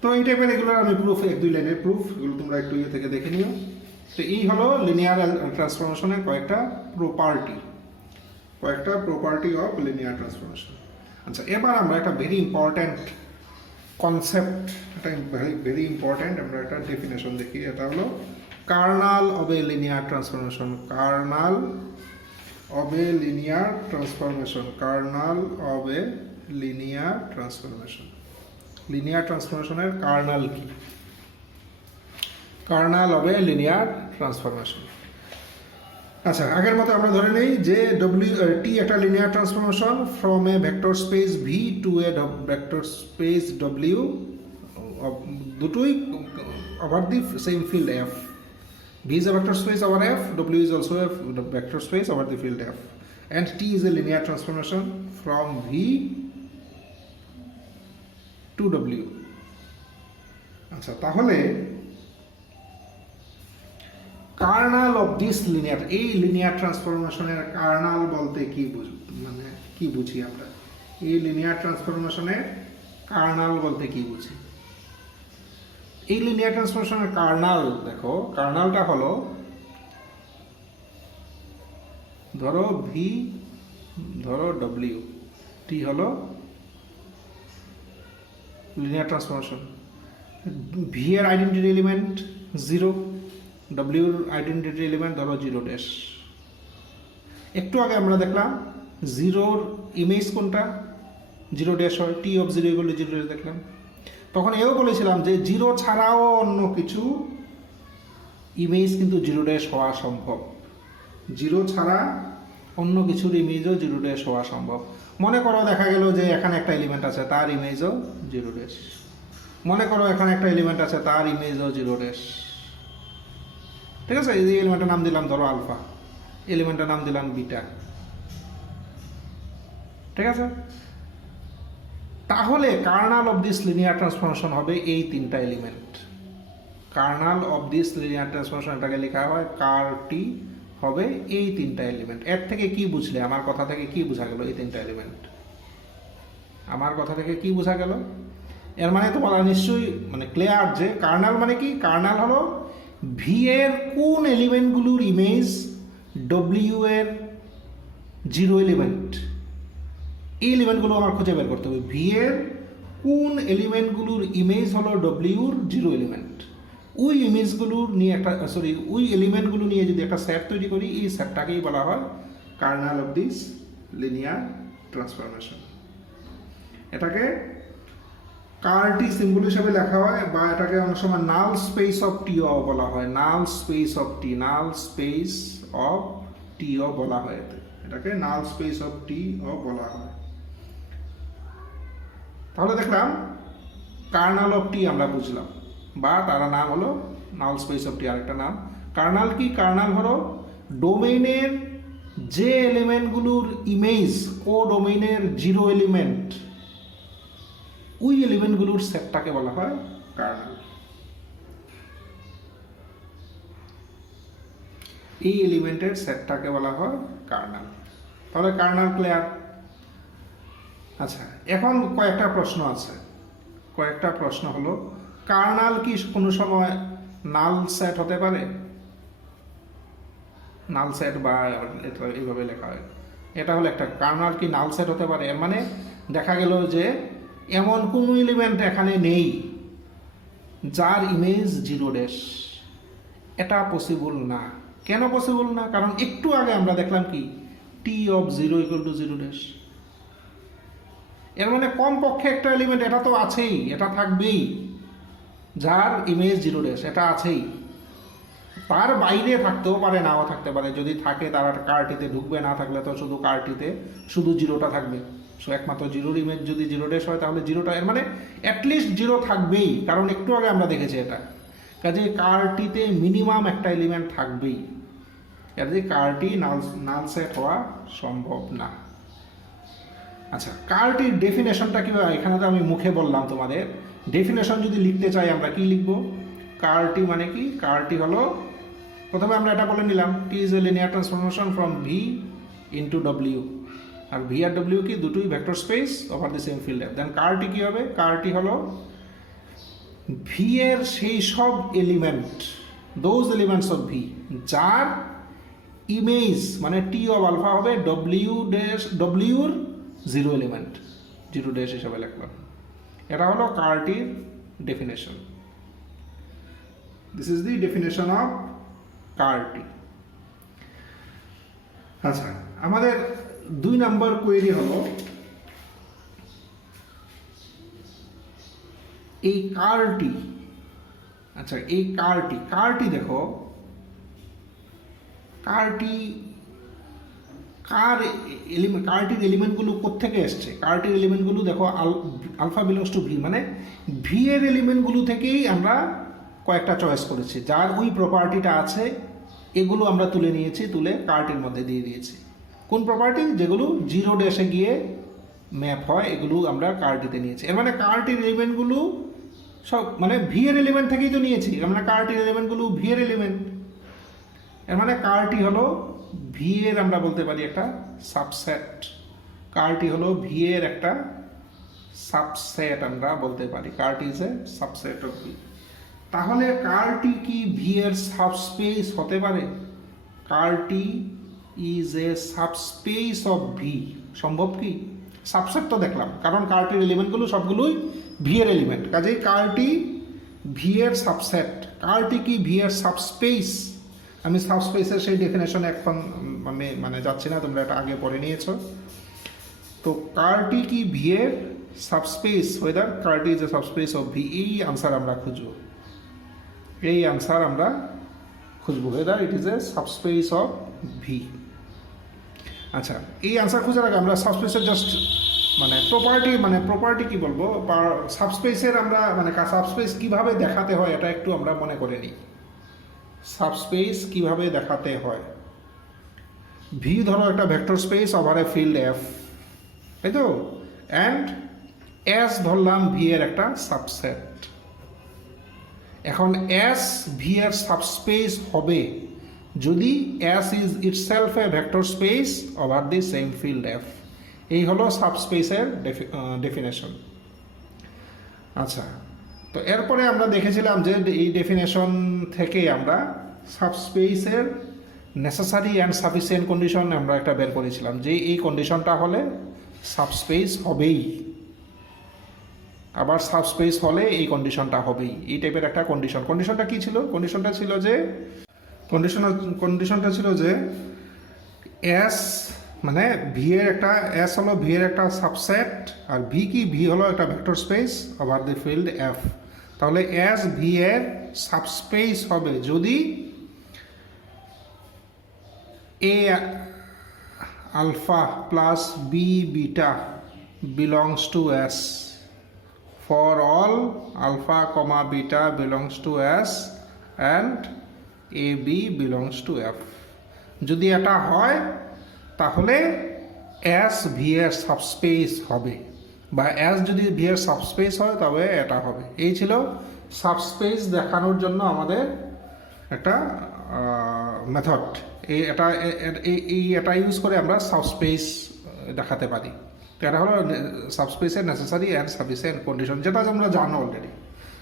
তো এই টাইপের এগুলো আমি প্রুফ 1-2 লাইনের প্রুফ, এগুলো তোমরা একটু ইয়ে থেকে দেখে নিও। তো এই হলো লিনিয়ার ট্রান্সফরমেশনের কয়েকটা প্রপার্টি অফ লিনিয়ার ট্রান্সফরমেশন। আচ্ছা, এবার আমরা একটা ভেরি ইম্পর্ট্যান্ট কনসেপ্ট, এটা ভেরি ইম্পর্ট্যান্ট, আমরা একটা ডেফিনেশন দেখি। এটা হলো kernel of a linear transformation. Kernel of a linear transformation, kernel of a linear transformation. Linear ট্রান্সফরমেশনের কার্নাল কি? Kernel of a linear transformation. আচ্ছা, আগের মতো আমরা ধরে নেই যে টি একটা linear transformation from a vector space V to a vector space W, দুটোই over the same field F. V is A vector space over F, W is also a vector space over the field F, and T is a linear transformation from V to W. আচ্ছা, তাহলে কার্নাল অফ দিস লিনিয়ার, এই লিনিয়ার ট্রান্সফরমেশনের কার্নাল বলতে কি বুঝি আমরা? এই লিনিয়ার ট্রান্সফরমেশনের কার্নাল বলতে কি বুঝি? এই লিনিয়ার ট্রান্সফরমেশনের কার্নাল, দেখো কার্নালটা হলো, ধরো ভি, ধরো ডব্লিউ, টি হলো লিনিয়ার ট্রান্সফরমেশন। ভি এর আইডেন্টিটি এলিমেন্ট 0, ডব্লিউর আইডেন্টিটি এলিমেন্ট ধরো 0 ড্যাশ। একটু আগে আমরা দেখলাম 0-র ইমেজ কোনটা, 0 ড্যাশ হয়, টি অফ 0 বলে 0 ড্যাশ দেখলাম। তখন এও বলেছিলাম যে 0 ছাড়াও অন্য কিছু ইমেজ কিন্তু 0 ড্যাশ হওয়া সম্ভব। 0 ছাড়া অন্য কিছুর ইমেজও 0 ড্যাশ হওয়া সম্ভব। মনে করো দেখা গেল যে এখানে একটা এলিমেন্ট আছে, তার ইমেজও 0 ড্যাশ। মনে করো এখানে একটা এলিমেন্ট আছে, তার ইমেজও 0 ড্যাশ। ঠিক আছে, এই এলিমেন্টের নাম দিলাম ধরো আলফা, এলিমেন্টের নাম দিলাম বিটা। ঠিক আছে, তাহলে Karnal of this linear transformation হবে এই 3টা element. Karnal of this linear transformation, এটাকে লেখা হয় কার টি, হবে এই 3টা এলিমেন্ট। এর থেকে কি বুঝলে, আমার কথা থেকে কি বোঝা গেল? এই 3টা এলিমেন্ট আমার কথা থেকে কি বোঝা গেল? এর মানে তোমরা নিশ্চয়ই মানে ক্লিয়ার যে কার্নাল মানে কি? কার্নাল হলো ভি এর কোন এলিমেন্টগুলোর ইমেজ ডব্লিউ এর জিরো এলিমেন্ট, এই এলিমেন্টগুলো আমার খুঁজে বের করতে হবে। ভি এর কোন এলিমেন্টগুলোর ইমেজ হলো ডব্লিউর জিরো এলিমেন্ট, ওই ইমেজগুলোর নিয়ে একটা ওই এলিমেন্টগুলো নিয়ে যদি একটা সেট তৈরি করি, এই সেটটাকেই বলা হয় Karnal of this linear transformation. এটাকে কার্টি সিম্বল হিসেবে লেখা হয়, বা এটাকে অনেক সময় নাল স্পেস অফ টিও বলা হয়, null space of T, null space of টিও বলা হয়, এটাকে নাল স্পেস অফ টি ও বলা হয়। তাহলে দেখলাম কার্নাল অফ টি আমরা বুঝলাম, বা তার নাম হলো নাল স্পেস অফ টি। আরেকটা নাম কার্নাল কি? কার্নাল হলো ডোমেইনের যে এলিমেন্টগুলোর ইমেজ ও ডোমেইনের জিরো এলিমেন্ট, ওই এলিমেন্টগুলোর সেটটাকে বলা হয় কার্নাল। এই এলিমেন্টের সেটটাকে বলা হয় কার্নাল। তাহলে কার্নাল ক্লিয়ার? আচ্ছা, এখন কয়েকটা প্রশ্ন আছে। কয়েকটা প্রশ্ন হলো, কার্নাল কি কোনো সময় নাল সেট হতে পারে? নাল সেট, বা এটা এইভাবে লেখা হয়, এটা হলো একটা কার্নাল কি নাল সেট হতে পারে? এর মানে দেখা গেল যে এমন কোনো এলিমেন্ট এখানে নেই যার ইমেজ জিরো ড্যাশ। এটা পসিবল না। কেন পসিবল না? কারণ একটু আগে আমরা দেখলাম কি, T of zero equal to zero dash. এর মানে কমপক্ষে একটা এলিমেন্ট এটা তো আছেই, এটা থাকবেই, যার ইমেজ জিরো ড্যাশ, এটা আছেই। তার বাইরে থাকতেও পারে, নাও থাকতে পারে। যদি থাকে তারা কার্টিতে ঢুকবে, না থাকলে তো শুধু কার্টিতে শুধু জিরোটা থাকবে। সো একমাত্র জিরোর ইমেজ যদি জিরো ড্যাশ হয়, তাহলে জিরোটা, এর মানে অ্যাটলিস্ট জিরো থাকবেই, কারণ একটু আগে আমরা দেখেছি এটা। কাজে কার্টিতে মিনিমাম একটা এলিমেন্ট থাকবেই, কাজে কার্টি নাল সেট হওয়া সম্ভব না। আচ্ছা, কার্টির ডেফিনেশনটা কি? এখানে তো আমি মুখে বললাম তোমাদের। ডেফিনেশন যদি লিখতে চাই আমরা কি লিখব? কার্টি মানে কি? কার্টি হলো, প্রথমে আমরা এটা বলে নিলাম, T is a linear transformation from V into W. আর ভি আর ডব্লিউ কি? দুটোই vector space over the same field. Then ker T কি হবে? কার্টি হলো ভি এর সেই সব element, those elements of V, যার ইমেজ মানে টি অফ আলফা হবে ডব্লিউর জিরো এলিমেন্ট, জিরো ড্যাশ হিসাবে লিখলাম। এটা হলো কার্টির definition. This is the definition of ker T. আচ্ছা, আমাদের 2 নম্বর কোয়েরি হলো, এই কার্টি, আচ্ছা এই কার্টি দেখো, কার্টির এলিমেন্টগুলো কোত্থেকে এসছে? কার্টির এলিমেন্টগুলো দেখো আলফা বিলংস টু ভি, মানে ভি এর এলিমেন্টগুলো থেকেই আমরা কয়েকটা চয়েস করেছি, যার ওই প্রপার্টিটা আছে, এগুলো আমরা তুলে নিয়েছি, তুলে কার্টির মধ্যে দিয়ে দিয়েছি। কোন প্রপার্টি? যেগুলো জিরো ড্যাশে গিয়ে ম্যাপ হয়, এগুলো আমরা কার্টিতে নিয়েছি। এর মানে কার্টির এলিমেন্টগুলো সব মানে ভি এর এলিমেন্ট থেকেই তো নিয়েছি, মানে কার্টির এলিমেন্টগুলো ভি এর এলিমেন্ট। এর মানে কার্টি হলো ভি এর, আমরা বলতে পারি একটা সাবসেট। কার্টি হলো ভি এর একটা সাবসেট, আমরা বলতে পারি CAR-T is a subset of V. তাহলে কার্টি কি ভি এর সাবস্পেস হতে পারে? CAR-T is a subspace of V, সম্ভব কি? সাবসেট তো দেখলাম, কারণ কার্টির এলিমেন্টগুলো সবগুলোই ভি এর এলিমেন্ট, কাজেই কার্টি ভি এর সাবসেট। কার্টি কি ভি এর সাবস্পেস? আমি সাবস্পেসের সেই ডেফিনেশনে এখন আমি মানে যাচ্ছি না, তোমরা এটা আগে পড়ে নিয়েছো। তো কার্টি কি ভি এর subspace? Weather CAR-T is a subspace of V, এই আনসার আমরা খুঁজবো, এই আনসার আমরা খুঁজবো, weather it is a subspace of V. আচ্ছা, এই আনসার খোঁজার আগে আমরা সাবস্পেসের জাস্ট প্রপার্টি কি বলবো, বা সাবস্পেসের আমরা সাবস্পেস কিভাবে দেখাতে হয় এটা একটু আমরা মনে করে নিই। সাবস্পেস কিভাবে দেখাতে হয়? ভি ধরো একটা vector space over a field F, তাই তো, অ্যান্ড এস ধরলাম ভি এর একটা সাবসেট। এখন এস ভি এর সাবস্পেস হবে যদি S is itself a vector space over the same field F. এই হলো সাবস্পেসের ডেফিনেশন। আচ্ছা, তো এরপরে আমরা দেখেছিলাম যে এই ডেফিনেশন থেকে আমরা সাবস্পেসের নেসেসারি অ্যান্ড সাফিসিয়েন্ট কন্ডিশন আমরা একটা বের করেছিলাম যে এই কন্ডিশনটা হলে সাবস্পেস হবেই, আবার সাবস্পেস হলে এই কন্ডিশনটা হবেই, এই টাইপের একটা কন্ডিশনটা কি ছিল? কন্ডিশনটা ছিল যে এস মানে ভি এর একটা এস হলো ভি এর একটা সাবসেট, আর ভি কি? ভি হলো একটা vector space over the field F. তাহলে এস ভি এর সাবস্পেস হবে যদি a alpha plus B beta belongs to S for all alpha comma beta belongs to S and AB belongs to F। যদি এটা হয় তাহলে S V এর সাবস্পেস হবে, বা S যদি V এর সাবস্পেস হয় তবে এটা হবে। এই ছিল সাবস্পেস দেখানোর জন্য আমাদের একটা মেথড। এটা ইউজ করে আমরা সাবস্পেস দেখাতে পারি। তো এটা হলো সাবস্পেসের নেসেসারি অ্যান্ড সাফিসিয়েন্ট কন্ডিশন, যেটা আমরা জানো অলরেডি।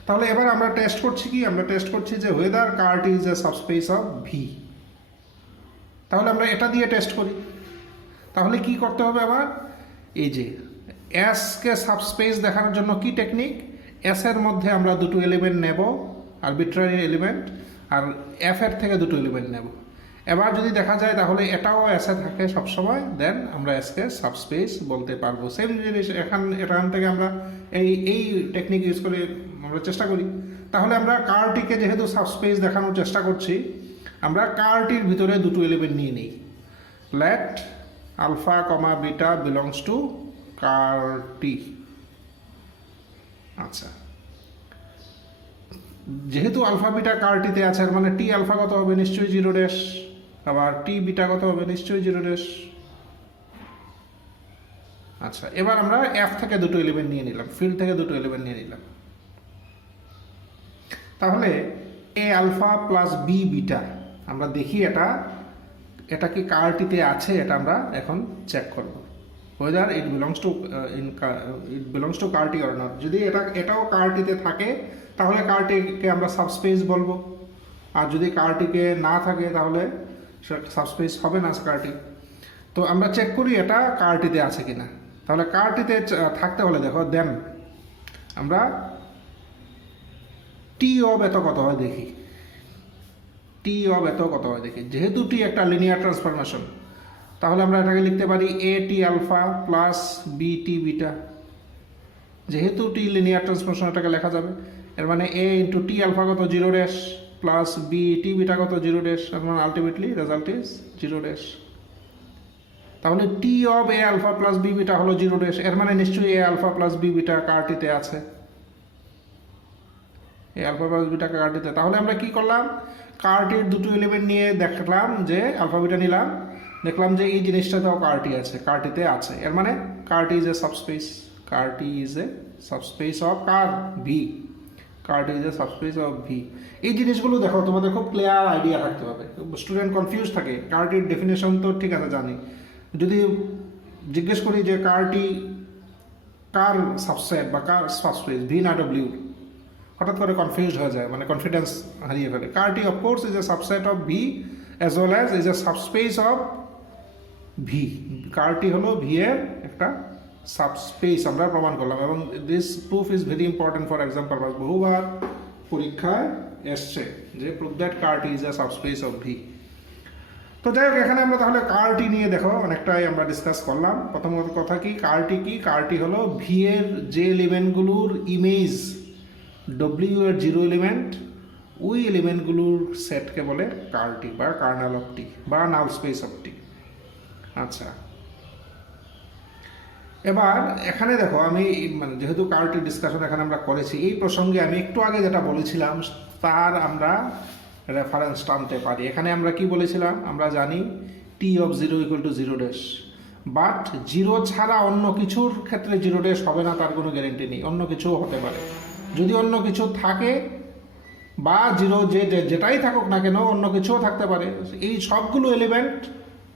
তাহলে এবার আমরা টেস্ট করছি কি? আমরা টেস্ট করছি যে weather cart is a subspace of V. তাহলে আমরা এটা দিয়ে টেস্ট করি। তাহলে কি করতে হবে আবার? এই যে এসকে সাবস্পেস দেখানোর জন্য কি টেকনিক? এস এর মধ্যে আমরা দুটো এলিমেন্ট নেব, আরবিট্রারি এলিমেন্ট, আর এফ এর থেকে দুটো এলিমেন্ট নেব। এবার যদি দেখা যায় তাহলে এটাও এসে থাকে সবসময়, দেন আমরা এসকে সাবস্পেস বলতে পারবো। সেম জিনিস এখান থেকে আমরা এই টেকনিক ইউজ করে আমরা চেষ্টা করি। তাহলে আমরা কারটিকে যেহেতু সাবস্পেস দেখানোর চেষ্টা করছি, আমরা কারটির ভিতরে দুটো এলিমেন্ট নিয়ে নিই। Let alpha comma beta belongs to ker T. আচ্ছা, যেহেতু আলফা বিটা কারটিতে আছে, মানে টি আলফা কত হবে? নিশ্চয়ই 0 আবার টি বিটা কত হবে? নিশ্চয়ই 0 আচ্ছা, এবার আমরা এফ থেকে দুটো এলিমেন্ট নিয়ে নিলাম, ফিল্ড থেকে দুটো এলিমেন্ট নিয়ে নিলাম। তাহলে A alpha plus B beta, আমরা দেখি এটা কি কারটিতে আছে, এটা আমরা এখন চেক করব whether it belongs to ker T or not. যদি এটাও কারটিতে থাকে তাহলে কারটিকে আমরা সাবস্পেস বলবো, আর যদি কারটিকে না থাকে তাহলে সাবস্পেস হবে না কারটি। তো আমরা চেক করি এটা কারটিতে আছে কিনা। তাহলে কারটিতে থাকতে হলে দেখো, দেন আমরা টি অফ এত কত হয় দেখি। টি অফ এত কত হয় দেখি। যেহেতু টি একটা লিনিয়ার ট্রান্সফরমেশন, তাহলে আমরা এটাকে লিখতে পারি a T alpha plus B T beta. যেহেতু টি লিনিয়ার ট্রান্সফরমেশন, এটাকে লেখা যাবে। এর মানে এ ইন্টু টি আলফা কত 0 প্লাস বি টি বিটা কত 0, এর মানে আলটিমেটলি রেজাল্ট ইজ 0। তাহলে T of A alpha plus B beta হলো 0, এর মানে নিশ্চয়ই a alpha plus B beta কারটিতে আছে। এ আলফা প্লাস বিটা কারটিতে। তাহলে আমরা কি করলাম? কারটির দুটো এলিমেন্ট নিয়ে দেখলাম যে আলফা বিটা নিলাম, দেখলাম যে এই জিনিসটাতেও কারটি আছে, কারটিতে আছে। এর মানে ker T is a subspace. Ker T is a subspace of কার V. Ker T is a subspace of V. এই জিনিসগুলো দেখো, তোমাদের খুব ক্লিয়ার আইডিয়া থাকতে হবে। স্টুডেন্ট কনফিউজ থাকে। কারটির ডেফিনেশন তো ঠিক আছে জানি, যদি জিজ্ঞেস করি যে কারটি কার সাবসেট বা কার সাবস্পেস, ভি না ডব্লিউ, হঠাৎ করে কনফিউজ হয়ে যায়, মানে কনফিডেন্স হারিয়ে ফেলে। Ker T of course is a subset of V as well as is a subspace of V. Ker T হলো ভি এর একটা সাবস্পেস, আমরা প্রমাণ করলাম। এবং this proof is very important for exam purpose. বহুবার পরীক্ষায় এসছে যে proof that ker T is a subspace of V. তো যাই হোক, এখানে আমরা তাহলে কারটি নিয়ে দেখো অনেকটাই আমরা ডিসকাস করলাম। প্রথমত কথা কি, কারটি কি? কারটি হলো ভি এর যে এলিমেন্টগুলোর ইমেজ ডব্লিউ এর 0 এলিমেন্ট, ওই এলিমেন্টগুলোর সেটকে বলে কারটি বা কার্নাল অফ টি বা নাল স্পেস অফ টি। আচ্ছা, এবার এখানে দেখো, আমি মানে যেহেতু কারটি ডিসকাশন এখানে আমরা করেছি, এই প্রসঙ্গে আমি একটু আগে যেটা বলেছিলাম তার আমরা রেফারেন্স টানতে পারি। এখানে আমরা কি বলেছিলাম? আমরা জানি T of 0 equal to 0, but 0 ছাড়া অন্য কিছুর ক্ষেত্রে 0 হবে না, তার কোনো গ্যারেন্টি নেই। অন্য কিছুও হতে পারে। যদি অন্য কিছু থাকে বা 0 যেটাই থাকুক না কেন, অন্য কিছুও থাকতে পারে। এই সবগুলো এলিমেন্ট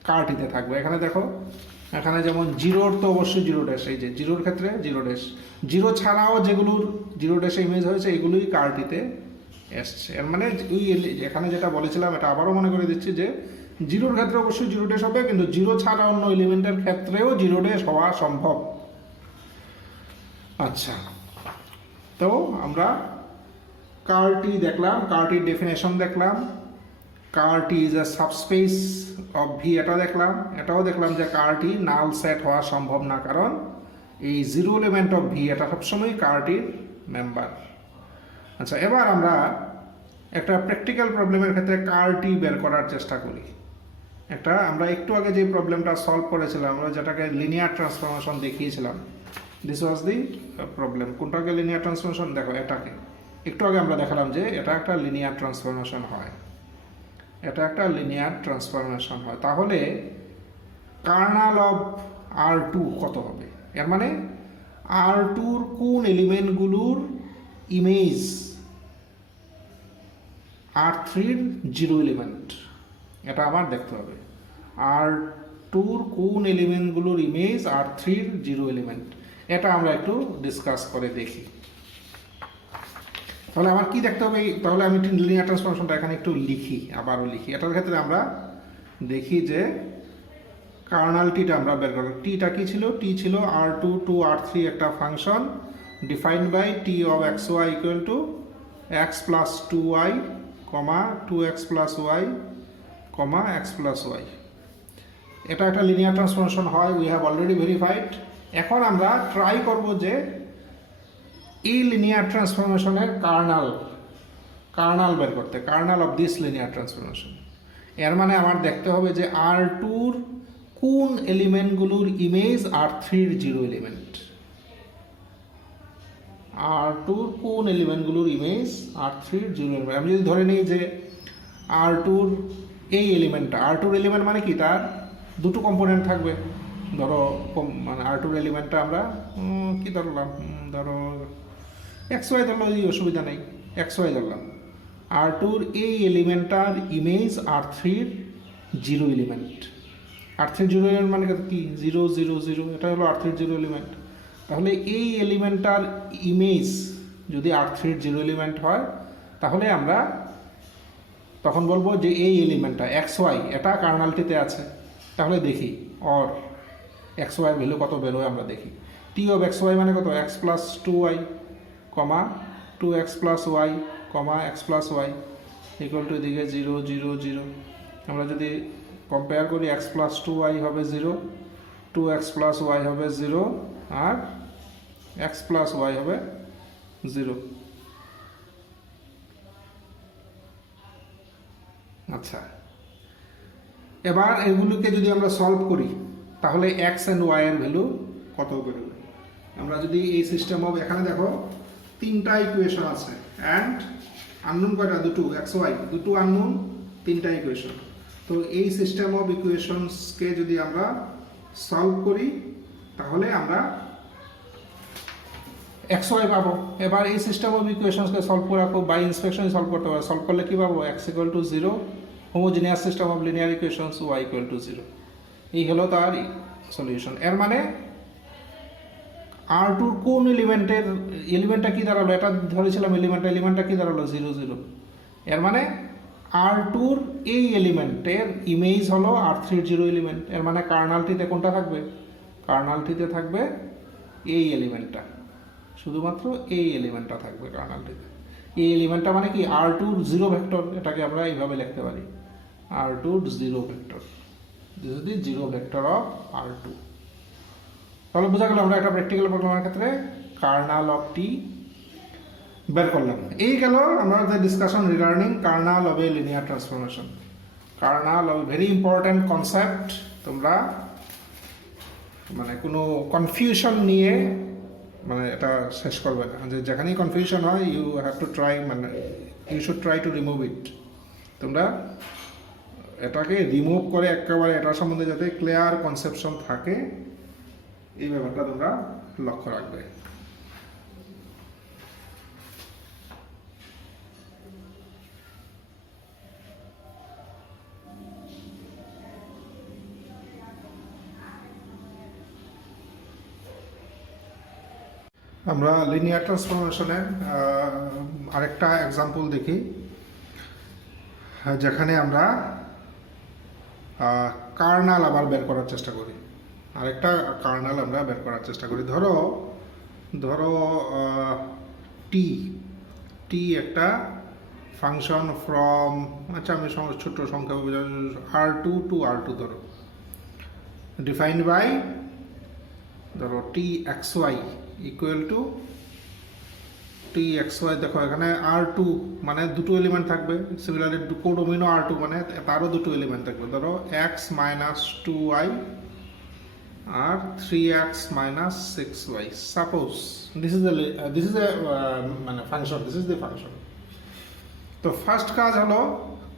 কারটিতে থাকবে। এখানে দেখো এখানে যেমন জিরোর তো অবশ্যই জিরো ড্যাশ, এই যে জিরোর ক্ষেত্রে জিরো ড্যাশ, জিরো ছাড়াও যেগুলোর জিরো ড্যাশে ইমেজ হয়েছে এগুলোই কারটিতে এসছে। এর মানে ওই এখানে যেটা বলেছিলাম এটা আবারও মনে করে দিচ্ছি যে জিরোর ক্ষেত্রে অবশ্যই জিরো ড্যাশ হবে, কিন্তু জিরো ছাড়া অন্য এলিমেন্টের ক্ষেত্রেও জিরো ড্যাশ হওয়া সম্ভব। আচ্ছা, তো আমরা কারটি দেখলাম, কারটির ডেফিনেশন দেখলাম, ker T is a subspace of V এটা দেখলাম, এটাও দেখলাম যে কারটি নাল সেট হওয়া সম্ভব না, কারণ এই জিরো এলিমেন্ট অফ ভি এটা সবসময় কারটির মেম্বার। আচ্ছা, এবার আমরা একটা প্র্যাকটিক্যাল প্রবলেমের ক্ষেত্রে কারটি বের করার চেষ্টা করি। আমরা একটু আগে যে প্রবলেমটা সলভ করেছিলাম, আমরা যেটাকে লিনিয়ার ট্রান্সফরমেশন দেখিয়েছিলাম, দিস ওয়াজ দি প্রবলেম। কোনটাকে লিনিয়ার ট্রান্সফরমেশন? দেখো এটাকে একটু আগে আমরা দেখালাম যে এটা একটা লিনিয়ার ট্রান্সফরমেশন হয়, এটা একটা লিনিয়ার ট্রান্সফরমেশন হয়। তাহলে কার্নাল অফ আর টু কত হবে? এর মানে আর টুর কোন এলিমেন্টগুলোর ইমেজ আর থ্রির জিরো এলিমেন্ট, এটা আমার দেখতে হবে। আর টুর কোন এলিমেন্টগুলোর ইমেজ আর থ্রির জিরো এলিমেন্ট, এটা আমরা একটু ডিসকাস করে দেখি। তাহলে আমার কি দেখতে হবে? তাহলে আমি লিনিয়ার ট্রান্সফরমেশনটা এখানে একটু লিখি, আবারও লিখি। এটার ক্ষেত্রে আমরা দেখি যে কার্নাল টিটা আমরা বের করব। টিটা কি ছিল? টি ছিল R two to R three একটা function defined by T of x y equal to x plus two y comma two x plus y comma x plus y. এটা একটা লিনিয়ার ট্রান্সফরমেশন হয়, উই হ্যাভ অলরেডি ভেরিফাইড। এখন আমরা ট্রাই করব যে এই লিনিয়ার ট্রান্সফরমেশনের কার্নাল বের করতে, Karnal of this linear transformation. এর মানে আমার দেখতে হবে যে আর টুর কোন এলিমেন্টগুলোর ইমেজ আর থ্রির জিরো এলিমেন্ট, আর টুর কোন এলিমেন্টগুলোর ইমেজ আর থ্রির জিরো এলিমেন্ট। আমি যদি ধরে নিই যে আর টুর এই এলিমেন্টটা, আর টুর এলিমেন্ট মানে কি, তার দুটো কম্পোনেন্ট থাকবে। ধরো মানে আর টুর এলিমেন্টটা আমরা কি ধরলাম, ধরো এক্স ওয়াই ধরলো, এই অসুবিধা নেই, এক্স ওয়াই ধরলাম। আর টুর এই এলিমেন্টটার ইমেজ আর থ্রির জিরো এলিমেন্ট। আর থ্রির জিরো এলিমেন্ট মানে কি? জিরো জিরো জিরো, এটা হলো আর থ্রির জিরো এলিমেন্ট। তাহলে এই এলিমেন্টটার ইমেজ যদি আর থ্রির জিরো এলিমেন্ট হয়, তাহলে আমরা তখন বলবো যে এই এলিমেন্টটা এক্স ওয়াই এটা কার্নালটিতে আছে। তাহলে দেখি অর এক্স ওয়াই ভ্যালু কত বেরোয়, আমরা দেখি। টি অফ এক্স ওয়াই মানে কত? X plus two y comma two x plus y comma x plus y equal to এদিকে জিরো জিরো জিরো। আমরা যদি কম্পেয়ার করি, এক্স প্লাস টু ওয়াই হবে zero, two x plus y হবে জিরো, আর এক্স প্লাস ওয়াই হবে জিরো। আচ্ছা, এবার এগুলোকে যদি আমরা সলভ করি, তাহলে এক্স অ্যান্ড ওয়াই এর ভ্যালু কত বেরোবে? আমরা যদি এই সিস্টেম অফ, এখানে দেখো তিনটা ইকুয়েশন আছে, অ্যান্ড আননোন কয়টা? দুটো, এক্স ওয়াই দুটো আননোন, তিনটা ইকুয়েশন। তো এই সিস্টেম অফ ইকুয়েশনসকে যদি আমরা সলভ করি, তাহলে আমরা এক্স ওয়াই পাবো। এবার এই সিস্টেম অফ ইকুয়েশনসকে সলভ করা খুব বাই ইন্সপেকশনে সলভ করতে পারে। সলভ করলে কী পাবো? X equal to zero, homogeneous system of linear equations, y equal to zero. এই হলো তার সলিউশন। এর মানে আর টুর কোন এলিমেন্টটা কি দাঁড়ালো? এটা ধরেছিলাম এলিমেন্টটা কি দাঁড়ালো? Zero zero. এর মানে আর টুর এই এলিমেন্টের ইমেজ হলো আর থ্রির জিরো এলিমেন্ট। এর মানে কার্নালটিতে কোনটা থাকবে? কার্নালটিতে থাকবে এই এলিমেন্টটা, শুধুমাত্র এই এলিমেন্টটা থাকবে কার্নালটিতে। এই এলিমেন্টটা মানে কি? আর টুর জিরো ভেক্টর। এটাকে আমরা এইভাবে লিখতে পারি, আর টুর জিরো ভেক্টর, যদি zero vector of R two. তাহলে বোঝা গেল আমরা একটা প্র্যাকটিক্যাল প্রবলেমের ক্ষেত্রে কার্নাল অফ টি বের করলাম। এই গেল আমাদের discussion regarding Karnal of a linear transformation. Kernel of very important concept. তোমরা মানে কোনো কনফিউশন নিয়ে মানে এটা শেষ করবে না, যে যেখানেই কনফিউশন হয় ইউ হ্যাভ টু ট্রাই, মানে you should try to remove it. তোমরা এটাকে রিমুভ করে একেবারে এটার সম্বন্ধে যাতে ক্লিয়ার কনসেপশন থাকে, এই ব্যাপারটা তোমরা লক্ষ্য রাখবে। আমরা লিনিয়ার ট্রান্সফরমেশনের আরেকটা এক্সাম্পল দেখি, যেখানে আমরা কার্নাল আবার বের করার চেষ্টা করি। আরেকটা কার্নাল আমরা বের করার চেষ্টা করি। ধরো টি টি একটা ফাংশন ফ্রম, আচ্ছা আমি ছোট্ট সংখ্যা R2 টু R2 ধরো, ডিফাইন্ড বাই ধরো TXY ইকুয়াল টু TXY। দেখো এখানে R2 মানে দুটো এলিমেন্ট থাকবে, সিমিলারলি কোডোমিনো R2 মানে তারও দুটো এলিমেন্ট থাকবে। ধরো x মাইনাস 2y আর 3x minus 6y। Suppose this is a মানে function, this is the function. তো ফার্স্ট কাজ হলো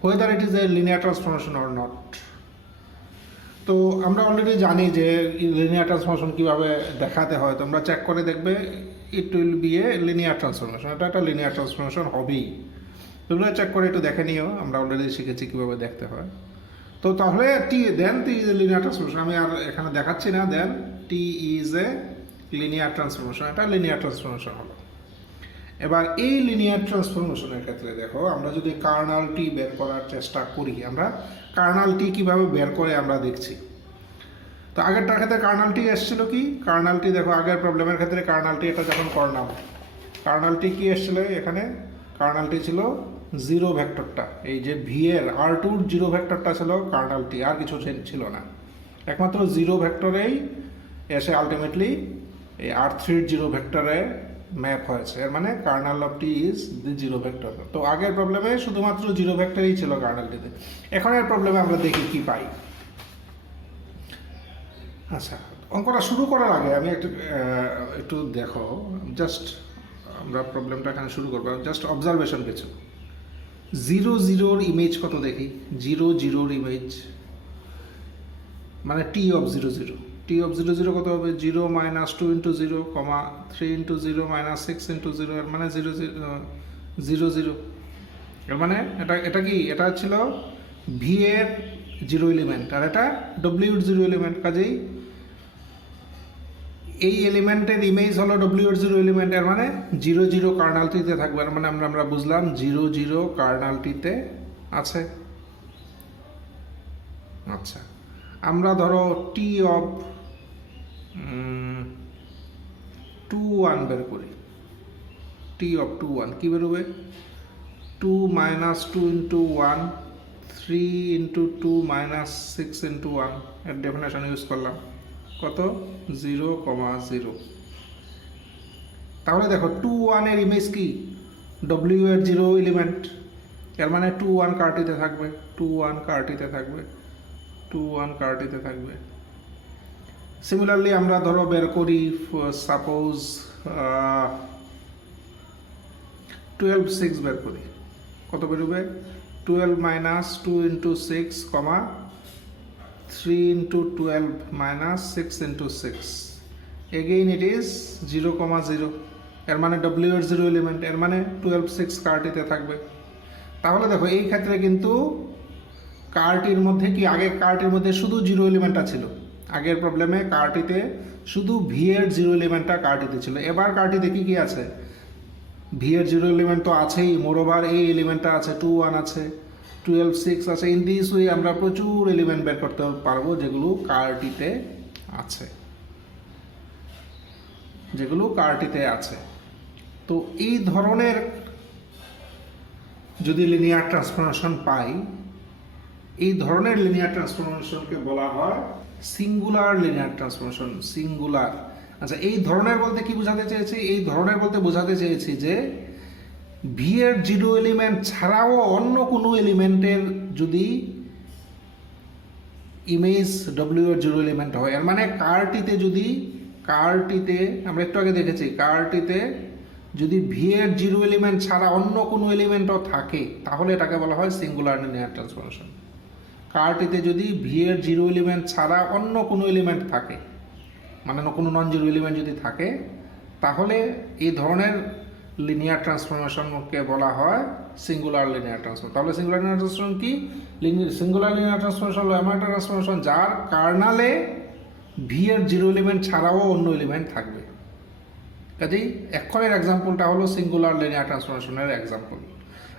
whether it is a linear transformation or not। তো আমরা অলরেডি জানি যে লিনিয়ার ট্রান্সফরমেশন কীভাবে দেখাতে হয়, তোমরা চেক করে দেখবে it will B A linear transformation, এটা একটা লিনিয়ার ট্রান্সফরমেশন হবেই। তোমরা চেক করে একটু দেখে নিও, আমরা অলরেডি শিখেছি কীভাবে দেখতে হয়। তো তাহলে টি ইজ এ লিনিয়ার ট্রান্সফরমেশন, আমি আর এখানে দেখাচ্ছি না। দেন T is a linear transformation, এটা লিনিয়ার ট্রান্সফরমেশন হলো। এবার এই লিনিয়ার ট্রান্সফরমেশনের ক্ষেত্রে দেখো, আমরা যদি কার্নাল টি বের করার চেষ্টা করি, আমরা কার্নাল টি কীভাবে বের করে আমরা দেখছি। তো আগেরটার ক্ষেত্রে কার্নাল টি এসেছিলো কি, কার্নাল টি দেখো আগের প্রবলেমের ক্ষেত্রে কার্নাল টি এটা যখন করলাম, কার্নাল টি কি এসেছিল এখানে, কার্নাল টি ছিল জিরো ভেক্টরটা, এই যে ভি এর R2 জিরো ভেক্টরটা ছিল কার্নাল টি, আর কিছু ছিল না, একমাত্র জিরো ভেক্টরেই এসে আলটিমেটলি এই R3 জিরো ভেক্টরে ম্যাপ হয়েছে। এর মানে Karnal of T is the zero vector. তো আগের প্রবলেমে শুধুমাত্র জিরো ভেক্টরই ছিল কার্নাল টিতে, এখন এর প্রবলেমে আমরা দেখি কি পাই। আচ্ছা, অঙ্কটা শুরু করার আগে আমি একটু দেখো, জাস্ট আমরা প্রবলেমটা এখানে শুরু করবো, জাস্ট অবজারভেশন কিছু। 0 0 ইমেজ কত দেখি, 0 0 ইমেজ মানে টি অফ 0 0, টি অফ 0 0 কত হবে, 0 minus 2 into 0, 3 into 0 minus 6 into 0, এর মানে 0 0 0। এর মানে এটা কি, এটা ছিল ভি এর জিরো এলিমেন্ট আর এটা ডব্লিউ এর জিরো এলিমেন্ট, কাজেই এই এলিমেন্টের ইমেজ হলো ডব্লিউ এর জিরো এলিমেন্ট। এর মানে 0 0 কার্নালটিতে থাকবে, এর মানে আমরা বুঝলাম 0 0 কার্নালটিতে আছে। আচ্ছা, আমরা ধরো টি অফ 2 1 বের করি, টি অফ 2 1 কী বেরোবে, 2 minus 2 into 1, 3 into 2 minus 6 into 1, এর ডেফিনেশন ইউজ করলাম, কত 0, 0। তাহলে দেখো 2 1 এর ইমেজ কি, ডব্লিউ এর জিরো এলিমেন্ট, এর মানে 2 1 কার্টিতে থাকবে, 2 1 কার্টিতে থাকবে, 2 1 কার্টিতে থাকবে। সিমিলারলি আমরা ধরো বের করি সাপোজ 12 6 বের করি, কত বেরোবে, 12 minus 2 into 6, 3 into 12 minus 6 into 6, again it is 0, 0। এর মানে ডব্লিউ এর জিরো এলিমেন্ট, এর মানে 12 6 কার্টিতে থাকবে। তাহলে দেখো এই ক্ষেত্রে কিন্তু কার্টির মধ্যে কি, আগে কার্টির মধ্যে শুধু জিরো এলিমেন্টটা ছিল, আগের প্রবলেমে কার্টিতে শুধু ভি এর জিরো এলিমেন্টটা কার্টিতে ছিল। এবার কার্টিতে কি কি আছে, ভি এর জিরো এলিমেন্ট তো আছেই, মোরওভার এই এলিমেন্টটা আছে, 2 1 আছে, 12 6 আছে। ইন দিস ওয়ে আমরা প্রচুর এলিমেন্ট বের করতে পারবো যেগুলো কার্টিতে আছে, যেগুলো কার্টিতে আছে। তো এই ধরনের যদি লিনিয়ার ট্রান্সফরমেশন পাই, এই ধরনের লিনিয়ার ট্রান্সফরমেশনকে বলা হয় সিঙ্গুলার লিনিয়ার ট্রান্সফরমেশন, সিঙ্গুলার। আচ্ছা, এই ধরনের বলতে কি বোঝাতে চেয়েছি, এই ধরনের বলতে বোঝাতে চেয়েছি যে ভি এর জিরো এলিমেন্ট ছাড়াও অন্য কোনো এলিমেন্টের যদি ইমেজ ডব্লিউ এর জিরো এলিমেন্ট হয়, এর মানে কার্টিতে যদি, কার্টিতে আমরা একটু আগে দেখেছি, কার্টিতে যদি ভি এর জিরো এলিমেন্ট ছাড়া অন্য কোনো এলিমেন্টও থাকে, তাহলে এটাকে বলা হয় সিঙ্গুলার লিনিয়ার ট্রান্সফরমেশন। কার্টিতে যদি ভি এর জিরো এলিমেন্ট ছাড়া অন্য কোনো এলিমেন্ট থাকে, মানে কোনো নন জিরো এলিমেন্ট যদি থাকে, তাহলে এই ধরনের লিনিয়ার ট্রান্সফরমেশনকে বলা হয় সিঙ্গুলার লিনিয়ার ট্রান্সফরমেশন। তাহলে সিঙ্গুলার লিনিয়ার ট্রান্সফরমেশন কি, সিঙ্গুলার লিনিয়ার ট্রান্সফরমেশন হলো এমন একটা ট্রান্সফরমেশন যার কার্নালে ভি এর জিরো এলিমেন্ট ছাড়াও অন্য এলিমেন্ট থাকবে। কাজেই এক্ষণের এক্সাম্পলটা হলো সিঙ্গুলার লিনিয়ার ট্রান্সফরমেশনের এক্সাম্পল।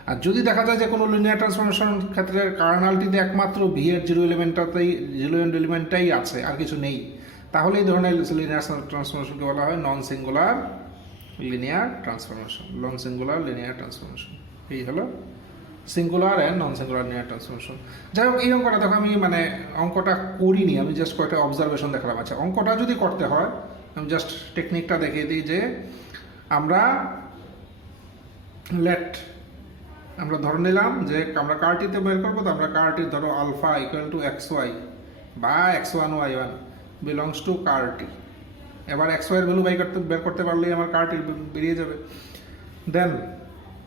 আর যদি দেখা যায় যে কোনো লিনিয়ার ট্রান্সফরমেশন ক্ষেত্রে কার্নালটিতে একমাত্র ভি এর জিরো এলিমেন্টটাই আছে, আর কিছু নেই, তাহলে এই ধরনের লিনিয়ার ট্রান্সফরমেশনকে বলা হয় নন সিঙ্গুলার লিনিয়ার ট্রান্সফরমেশন। এই হলো singular and non singular linear transformation. যাই হোক, এই অঙ্কটা দেখো আমি অঙ্কটা করিনি, আমি জাস্ট কয়েকটা অবজারভেশন দেখালাম। আচ্ছা, অঙ্কটা যদি করতে হয় আমি জাস্ট টেকনিকটা দেখিয়ে দিই যে আমরা ধরে নিলাম যে আমরা কারটিতে বের করবো, তো আমরা কারটির ধরো alpha equal to x y বা x1y1 বিলংস টু কারটি। এবার এক্স ওয়াইয়ের ভ্যালু বের করতে পারলেই আমার কারটি বেরিয়ে যাবে। দেন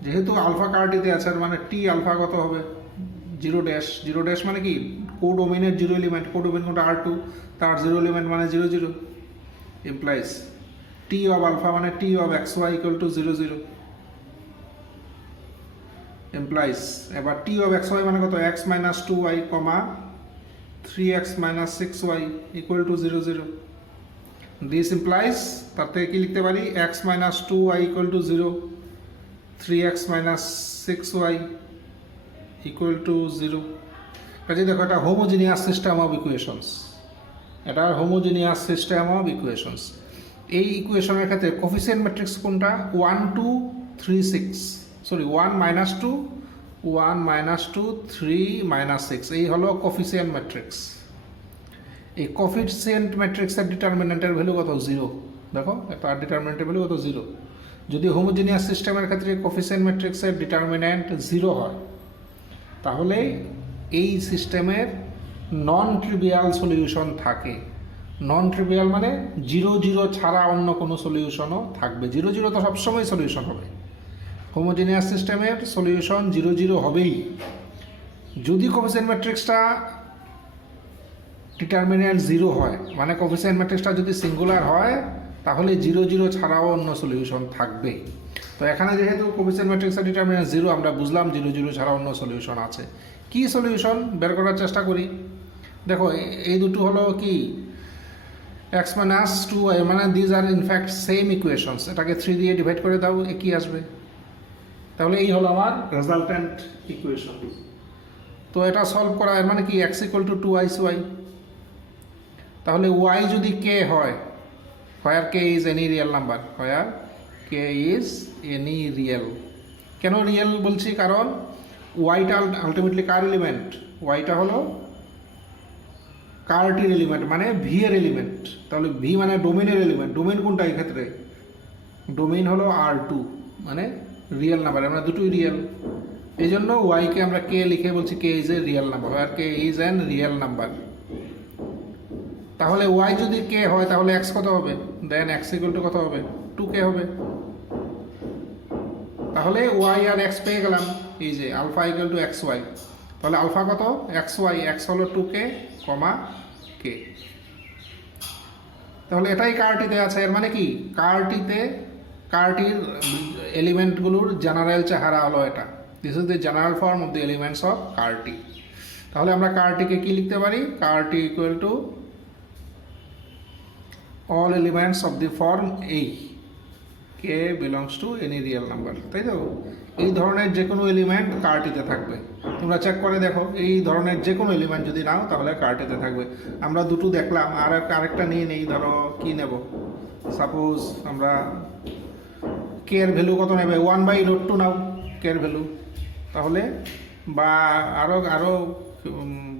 যেহেতু আলফা কারটিতে আছে, মানে টি আলফা কত হবে, জিরো ড্যাশ মানে কি কোডোমেইনের জিরো এলিমেন্ট, কোডোমেইন কোনটা R2, তার জিরো এলিমেন্ট মানে 0 0 ইমপ্লাইজ টি অফ আলফা মানে T of xy equal to 0 0 implies এবার টি অফ xy মানে কত, x minus 2y comma 3x minus 6y equal to 0 0। This implies, তার থেকে কি লিখতে পারি, x minus 2y equal to 0, 3x minus 6y equal to 0। কাজে দেখো এটা হোমোজিনিয়াস সিস্টেম অফ ইকুয়েশনস, এই ইকুয়েশনের ক্ষেত্রে কোফিসিয়েন্ট ম্যাট্রিক্স কোনটা, 1 2 3 6, সরি 1 minus 2 3 minus 6, এই হলো কোফিসিয়েন্ট ম্যাট্রিক্স। এই কোফিসিয়েন্ট ম্যাট্রিক্সের ডিটারমিনেন্টের ভ্যালু কত, 0। দেখো তার ডিটারমিনেন্টের ভ্যালু কত, 0। যদি হোমোজিনিয়াস সিস্টেমের ক্ষেত্রে কোফিসিয়েন্ট ম্যাট্রিক্সের ডিটারমিনেন্ট 0 হয়, তাহলে এই সিস্টেমের নন ট্রিভিয়াল সলিউশন থাকে। নন ট্রিভিয়াল মানে 0 0 ছাড়া অন্য কোনো সলিউশনও থাকবে। 0 0 তো সবসময় সলিউশন হবে। হোমোজিনিয়াস সিস্টেমের সলিউশন 0 0 হবেই। যদি কোফিসিয়েন্ট ম্যাট্রিক্সটা ডিটারমিনেন্ট 0 হয়, মানে কোফিসিয়েন্ট ম্যাট্রিক্সটা যদি সিঙ্গুলার হয়, তাহলে 0 0 ছাড়াও অন্য সলিউশন থাকবে। তো এখানে যেহেতু কোফিসিয়েন্ট ম্যাট্রিক্সের ডিটারমিনেন্ট 0, আমরা বুঝলাম 0 0 ছাড়া অন্য সলিউশন আছে। কি সলিউশন বের করার চেষ্টা করি। দেখো এই দুটো হলো কি, x মাইনাস 2y, মানে these are in fact same equations. এটাকে 3 দিয়ে ডিভাইড করে দাও, কি আসবে, তাহলে এই হলো আমার রেজাল্টেন্ট ইকুয়েশন। তো এটা সলভ করা মানে কি, x ইকুয়াল টু 2y, তাহলে y যদি k হয়, where k is any real number, কেন রিয়েল বলছি, কারণ ওয়াইটা আলটিমেটলি কার এলিমেন্ট, ওয়াইটা হলো কারটির এলিমেন্ট, মানে ভি এর এলিমেন্ট। তাহলে ভি মানে ডোমেইনের এলিমেন্ট। ডোমেইন কোনটা এই ক্ষেত্রে, ডোমেইন হলো R2, মানে রিয়েল নাম্বার, আমরা দুটোই রিয়েল। এই জন্য ওয়াইকে আমরা কে লিখে বলছি k is a real number, আর k is an real number. তাহলে ওয়াই যদি কে হয়, তাহলে এক্স কত হবে, দেন এক্স ইকুয়াল টু কত হবে, 2k হবে। তাহলে ওয়াই আর এক্স পেয়ে গেলাম, এই যে alpha equal to x y. তাহলে আলফা কত, এক্স ওয়াই, এক্স হলো 2k, কে। তাহলে এটাই কারটিতে আছে। এর মানে কি, কারটির এলিমেন্টগুলোর জেনারেল চেহারা হলো এটা। This is the general form of the elements of ker T. তাহলে আমরা কারটিকে কি লিখতে পারি, ker T equal to all elements of the form A, k belongs to any real number, তাই তো। এই ধরনের যে কোনো এলিমেন্ট কারটিতে থাকবে। তোমরা চেক করে দেখো, এই ধরনের যে কোনো এলিমেন্ট যদি নাও, তাহলে কারটিতে থাকবে। আমরা দুটো দেখলাম, আর আরেকটা নিয়ে নেই। ধরো কি নেব, সাপোজ আমরা কে এর ভ্যালু কত নেবে, 1/√2 নাও কে এর ভ্যালু। তাহলে বা আরও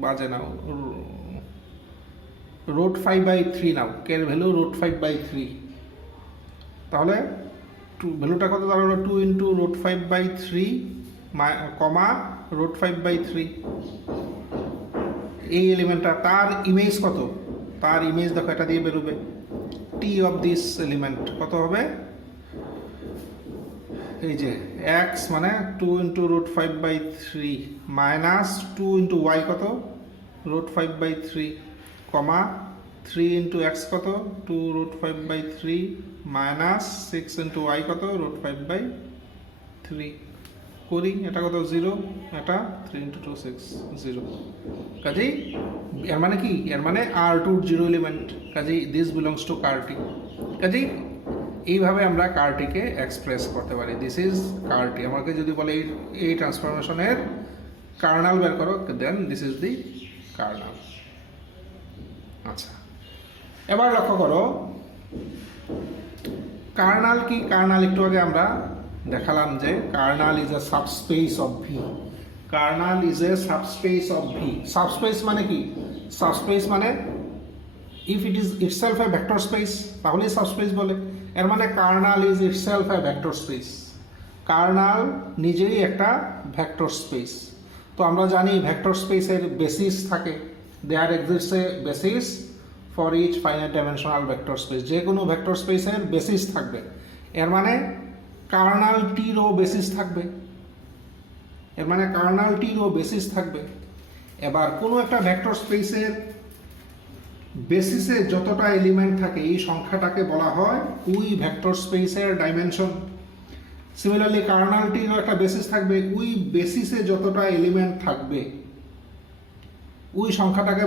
বাজে নাও, √5/3 নাও, কে এর ভ্যালু √5/3। তাহলে ভ্যালুটা কত দাঁড়ালো, 2 × √5/3 কমা √5/3। এই এলিমেন্টটা, তার ইমেজ কত, তার ইমেজ দেখো এটা দিয়ে বেরোবে। টি অফ দিস এলিমেন্ট কত হবে, এই যে x মানে 2 × √5/3 মাইনাস 2 × y কত, √5/3 কমা 3 × x কত, 2 √5/3 মাইনাস 6 × y কত, √5/3 করি। এটা কত, 0, এটা 3 × 2 6 0। কাজেই এর মানে কি, এর মানে R2 জিরো এলিমেন্ট। কাজেই দিস বিলংস টু কারটি। কাজেই এইভাবে আমরা কারটিকে এক্সপ্রেস করতে পারি। This is ker T. আমাকে যদি বলে এই ট্রান্সফরমেশনের কার্নাল বের করো, then this is the kernel. আচ্ছা, এবার লক্ষ্য করো কার্নাল কি। কার্নাল একটু আগে আমরা দেখালাম যে Karnal is a subspace of V. Karnal is a subspace of V. Subspace মানে কি? সাবস্পেস মানে if it is itself a vector space তাহলেই সাবস্পেস বলে। এর মানে Karnal is itself a vector space. Karnal নিজেই একটা ভেক্টর স্পেস। তো আমরা জানি ভেক্টর স্পেসের বেসিস থাকে। There exists a basis for each finite dimensional vector space. যে কোনো ভেক্টর স্পেসের বেসিস থাকবে। এর মানে কার্নালটিরও বেসিস থাকবে। এর মানে কার্নালটিরও বেসিস থাকবে। এবার কোনো একটা ভেক্টর স্পেসের বেসিসে যতটা এলিমেন্ট থাকে এই সংখ্যাটাকে বলা হয় ওই ভেক্টর স্পেসের ডাইমেনশন। সিমিলারলি কার্নালটিরও একটা বেসিস থাকবে। ওই বেসিসে যতটা এলিমেন্ট থাকবে ওই সংখ্যাটাকে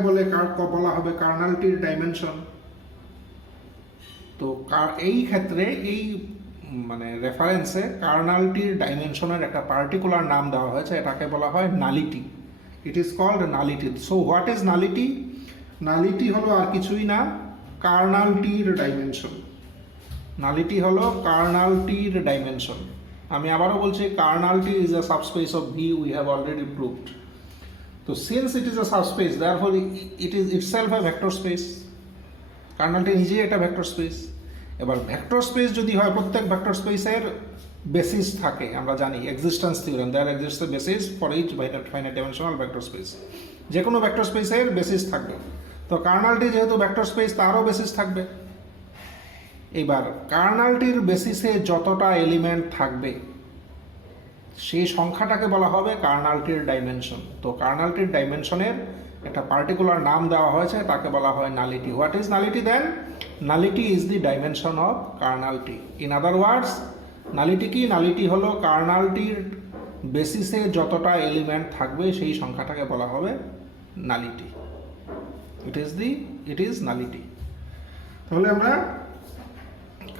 বলা হবে কার্নালটির ডাইমেনশন। তো এই ক্ষেত্রে এই মানে রেফারেন্সে কার্নালটির ডাইমেনশনের একটা পার্টিকুলার নাম দেওয়া হয়েছে, এটাকে বলা হয় nullity. It is called nullity. So what is nullity? Nullity হলো আর কিছুই না, কার্নালটির ডাইমেনশন। নালিটি হলো কার্নালটির ডাইমেনশন। আমি আবারও বলছি, kernel T is a subspace of V, we have already proved. তো since it is a subspace, therefore it is itself a vector space. Kernel T নিজেই একটা ভেক্টর স্পেস। এবার ভেক্টর স্পেস যদি হয়, প্রত্যেক ভেক্টর স্পেসের বেসিস থাকে। আমরা জানি existence theorem, there exists a basis for each finite dimensional vector space. যে কোনো ভেক্টর স্পেসের বেসিস থাকবে। তো কার্নালটি যেহেতু ভেক্টর স্পেস, তারও বেসিস থাকবে। এবার কার্নালটির বেসিসে যতটা এলিমেন্ট থাকবে সেই সংখ্যাটাকে বলা হবে কার্নালটির ডাইমেনশন। তো কার্নালটির ডাইমেনশনের একটা পার্টিকুলার নাম দেওয়া হয়েছে, তাকে বলা হয় nullity. What is nullity then? Nullity is the dimension of kernel T. In other words, nullity কি? নালিটি হলো কার্নালটির বেসিসে যতটা এলিমেন্ট থাকবে সেই সংখ্যাটাকে বলা হবে নালিটি। It is nullity. তাহলে আমরা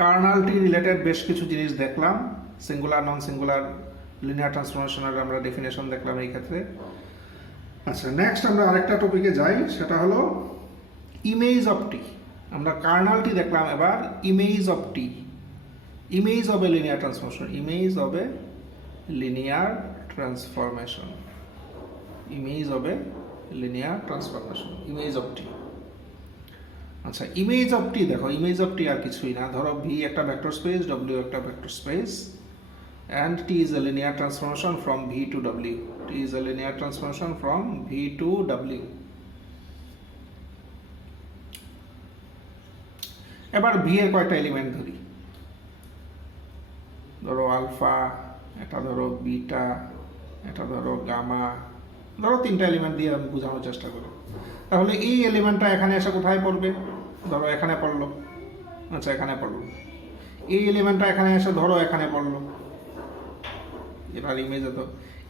কার্নালটি রিলেটেড বেশ কিছু জিনিস দেখলাম। সিঙ্গুলার, নন সিঙ্গুলার, লিনিয়ার ট্রান্সফরমেশনের আমরা ডেফিনেশন দেখলাম এই ক্ষেত্রে। আচ্ছা, নেক্সট আমরা আরেকটা টপিকে যাই, সেটা হলো ইমেজ অফ টি। আমরা কার্নালটি দেখলাম, এবার image of T. Image of a linear transformation. Image of a linear transformation. Image of a linear transformation. Image of T. আচ্ছা, ইমেজ অফ টি দেখো, ইমেজ অফ টি আর কিছুই না। ধরো ভি একটা ভেক্টর স্পেস, ডব্লিউ একটা vector space, and T is a linear transformation from V to W. T is a linear transformation from V to W. এবার V এর কয়টা এলিমেন্ট ধরি। ধরো আলফা, এটা ধরো বিটা, এটা ধরো গামা, ধরো তিনটা এলিমেন্ট দিয়ে আমি বোঝানোর চেষ্টা করব। তাহলে এই এলিমেন্টটা এখানে এসে কোথায় পড়বে? ধরো এখানে পড়লো। আচ্ছা, এখানে পড়লো। এই এলিমেন্টটা এখানে এসে ধরো এখানে পড়লো। এটার ইমেজ হতো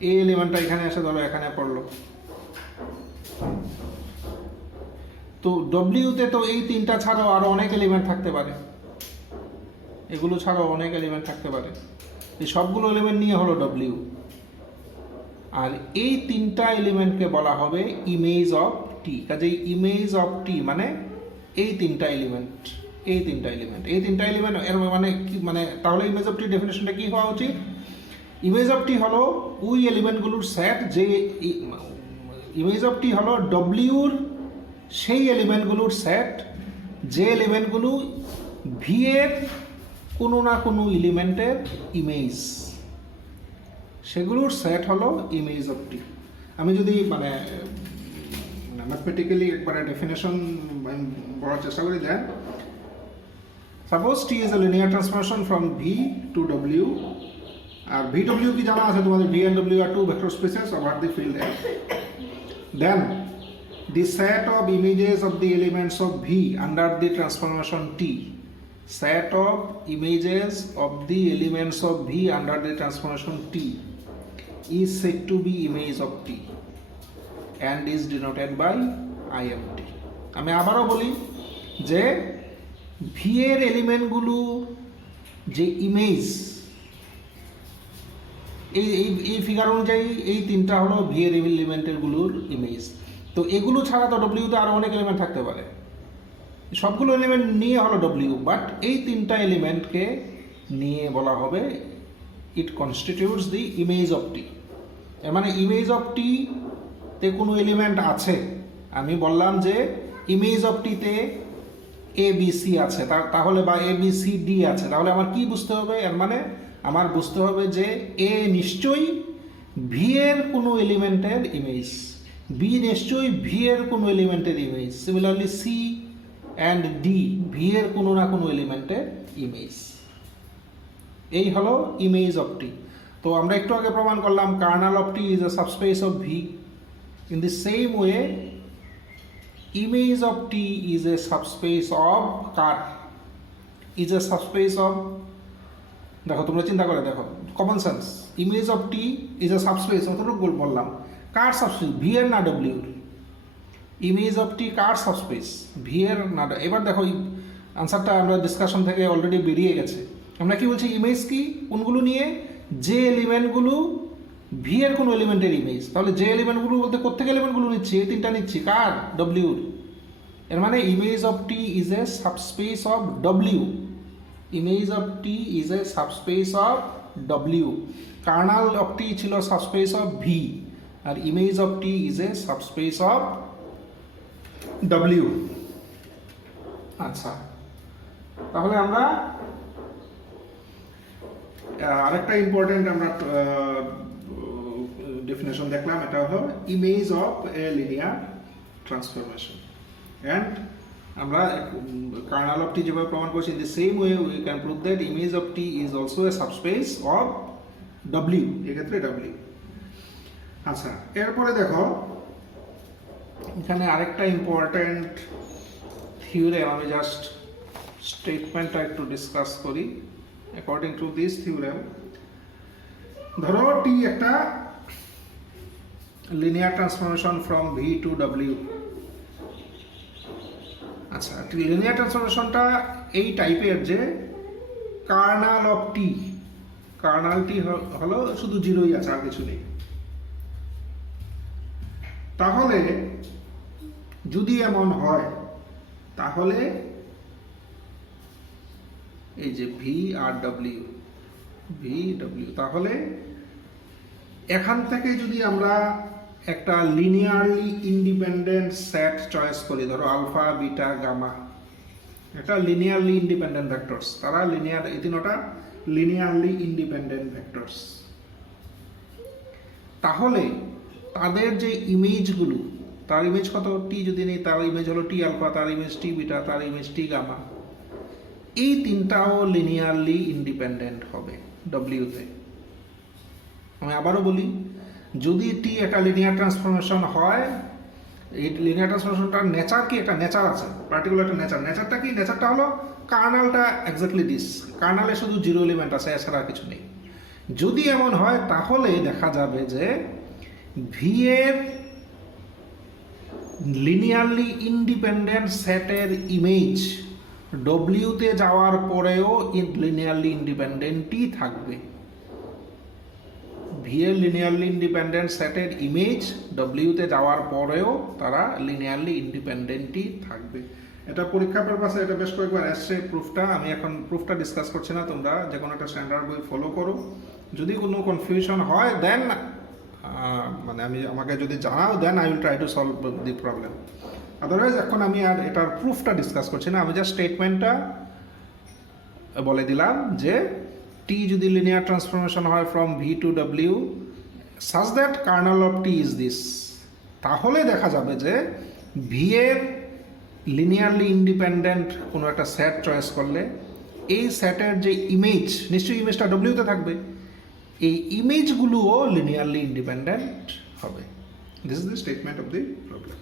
এই এলিমেন্টটা এখানে এসে ধরো এখানে পড়লো। তো ডব্লিউতে তো এই তিনটা ছাড়াও আরো অনেক এলিমেন্ট থাকতে পারে। এগুলো ছাড়াও অনেক এলিমেন্ট থাকতে পারে। এই সবগুলো এলিমেন্ট নিয়ে হলো ডব্লিউ। আর এই তিনটা এলিমেন্টকে বলা হবে ইমেজ অফ টি। কাজেই ইমেজ অফ টি মানে এই তিনটা এলিমেন্ট। এই তিনটা এলিমেন্ট এর মানে কি? মানে তাহলে ইমেজ অফ টি ডেফিনেশনটা কি হওয়া উচিত? ইমেজ অফ টি হলো ওই এলিমেন্টগুলোর সেট, যে ইমেজ অফ টি হলো ডব্লিউর সেই এলিমেন্টগুলোর সেট যে এলিমেন্টগুলো ভি এর কোনো না কোনো এলিমেন্টের ইমেজ, সেগুলোর সেট হলো ইমেজ অফ টি। আমি যদি মানে ম্যাথমেটিক্যালি একবারে ডেফিনেশন বলার চেষ্টা করি, then suppose T is a linear transformation from V to W. আর ভি ডব্লিউ কি জানা আছে তোমাদের? V and W R two vector spaces over the field F. Then the set of images of the elements of V under the transformation T, set of images of the elements of V under the transformation T is said to be image of T and is denoted by IMT. আমি আবারও বলি যে V এর এলিমেন্টগুলো যে ইমেজ, এই এই এই ফিগার অনুযায়ী এই তিনটা হলো ভি এর এলিমেন্টেরগুলোর ইমেজ। তো এগুলো ছাড়া তো ডব্লিউতে আরও অনেক এলিমেন্ট থাকতে পারে, সবগুলো এলিমেন্ট নিয়ে হলো ডব্লিউ, বাট এই তিনটা এলিমেন্টকে নিয়ে বলা হবে ইট কনস্টিটিউটস দি ইমেজ অফ টি। এর মানে ইমেজ অফ টি তে কোনো এলিমেন্ট আছে, আমি বললাম যে ইমেজ অফ টিতে এ বি সি আছে, তাহলে বা এ বি সি ডি আছে, তাহলে আমার কি বুঝতে হবে? এর মানে আমার বুঝতে হবে যে এ নিশ্চয়ই ভি এর কোনো এলিমেন্টের ইমেজ, বি নিশ্চয়ই ভি এর কোনো এলিমেন্টের image, similarly C and D V এর কোনো না কোনো এলিমেন্টের ইমেজ। এই হলো ইমেজ অফ টি। তো আমরা একটু আগে প্রমাণ করলাম kernel of T is a subspace of V. In the same way image of T is a subspace of কার, is a subspace of, দেখো তোমরা চিন্তা করে দেখো, common sense, image of T is a subspace, অতটুকু বললাম, কার সাবস্পেস? ভি এর না ডব্লিউর? ইমেজ অফ টি কার সাবস্পেস? ভি এর না। এবার দেখো আনসারটা আমরা ডিসকাশন থেকে অলরেডি বেরিয়ে গেছে। আমরা কি বলছি? ইমেজ কি? কোনগুলো নিয়ে? যে এলিমেন্টগুলো ভি এর কোনো এলিমেন্টের ইমেজ। তাহলে যে এলিমেন্টগুলো বলতে কোত্থেকে এলিমেন্টগুলো নিচ্ছি? এই তিনটা নিচ্ছি, কার? ডব্লিউর। এর মানে image of T is a subspace of W. Image of T is a subspace of W. Kernel of T ছিল সাবস্পেস অফ ভি, আর image of T is a subspace of W. আচ্ছা, তাহলে আমরা আরেকটা ইম্পর্টেন্ট আমরা ডেফিনেশন দেখলাম, এটা হলো image of a linear transformation. And আমরা কার্নাল অফ টি যেভাবে প্রমাণ করছি, in the same way we can prove that image of T is also a subspace of W, এক্ষেত্রে ডব্লিউ। আচ্ছা, এরপরে দেখো এখানে আরেকটা ইম্পর্টেন্ট থিওরেম, আমি জাস্ট স্টেটমেন্টটা একটু ডিসকাস করি। অ্যাকর্ডিং টু দিস থিওরেম, ধরো টি একটা linear transformation from V to W. আচ্ছা, লিনিয়ার ট্রান্সফরমেশনটা এই টাইপের যে কার্নাল অফ টি, কার্নালটি হলো শুধু জিরোই আছে, আর কিছু নেই। তাহলে যদি এমন হয়, তাহলে এই যে ভি আর ডব্লিউ, ভি ডব্লিউ, তাহলে এখান থেকে যদি আমরা একটা লিনিয়ারলি ইন্ডিপেন্ডেন্ট সেট চয়েস করি, ধরো আলফা, বিটা, গামা, এটা লিনিয়ারলি ইন্ডিপেন্ডেন্ট ভেক্টরস, তারা লিনিয়ার, এই তিনটা লিনিয়ারলি ইন্ডিপেন্ডেন্ট ভেক্টরস। তাহলে তাদের যে ইমেজগুলো, তার ইমেজ কত? টি যদি নেই, তার ইমেজ হলো টি আলফা, তার ইমেজ টি বিটা, তার ইমেজ টি গামা, এই তিনটাও লিনিয়ারলি ইন্ডিপেন্ডেন্ট হবে ডব্লিউতে। আমি আবারও বলি, যদি টি একটা লিনিয়ার ট্রান্সফরমেশন হয়, এই লিনিয়ার ট্রান্সফরমেশনটার নেচার কি? একটা নেচার আছে, পার্টিকুলার একটা নেচার। নেচারটা কি? নেচারটা হলো কার্নালটা এক্স্যাক্টলি দিস, কার্নালে শুধু জিরো এলিমেন্ট আছে, এছাড়া কিছু নেই। যদি এমন হয়, তাহলে দেখা যাবে যে ভি এর লিনিয়ারলি ইন্ডিপেন্ডেন্ট সেটের ইমেজ ডব্লিউতে যাওয়ার পরেও লিনিয়ারলি ইন্ডিপেন্ডেন্টই থাকবে। ভি এর লিনিয়ারলি ইন্ডিপেন্ডেন্ট সেটের ইমেজ ডব্লিউতে যাওয়ার পরেও তারা লিনিয়ারলি ইন্ডিপেন্ডেন্টই থাকবে। এটা পরীক্ষা পারপাসে এটা বেশ কয়েকবার এসছে প্রুফটা, আমি এখন প্রুফটা ডিসকাস করছি না, তোমরা যে কোনো একটা স্ট্যান্ডার্ড বই ফলো করো। যদি কোনো কনফিউশন হয় দেন মানে আমাকে যদি জানাও, then I will try to solve the problem. Otherwise এখন আমি আর এটার প্রুফটা ডিসকাস করছি না, আমি জাস্ট স্টেটমেন্টটা বলে দিলাম যে টি যদি লিনিয়ার ট্রান্সফরমেশন হয় from V to W such that kernel of T is this, তাহলে দেখা যাবে যে ভি এর লিনিয়ারলি ইন্ডিপেন্ডেন্ট কোনো একটা সেট চয়েস করলে এই সেটের যে ইমেজ, নিশ্চয়ই ইমেজটা ডব্লিউতে থাকবে, এই ইমেজগুলোও লিনিয়ারলি ইন্ডিপেন্ডেন্ট হবে। This is the statement of the problem.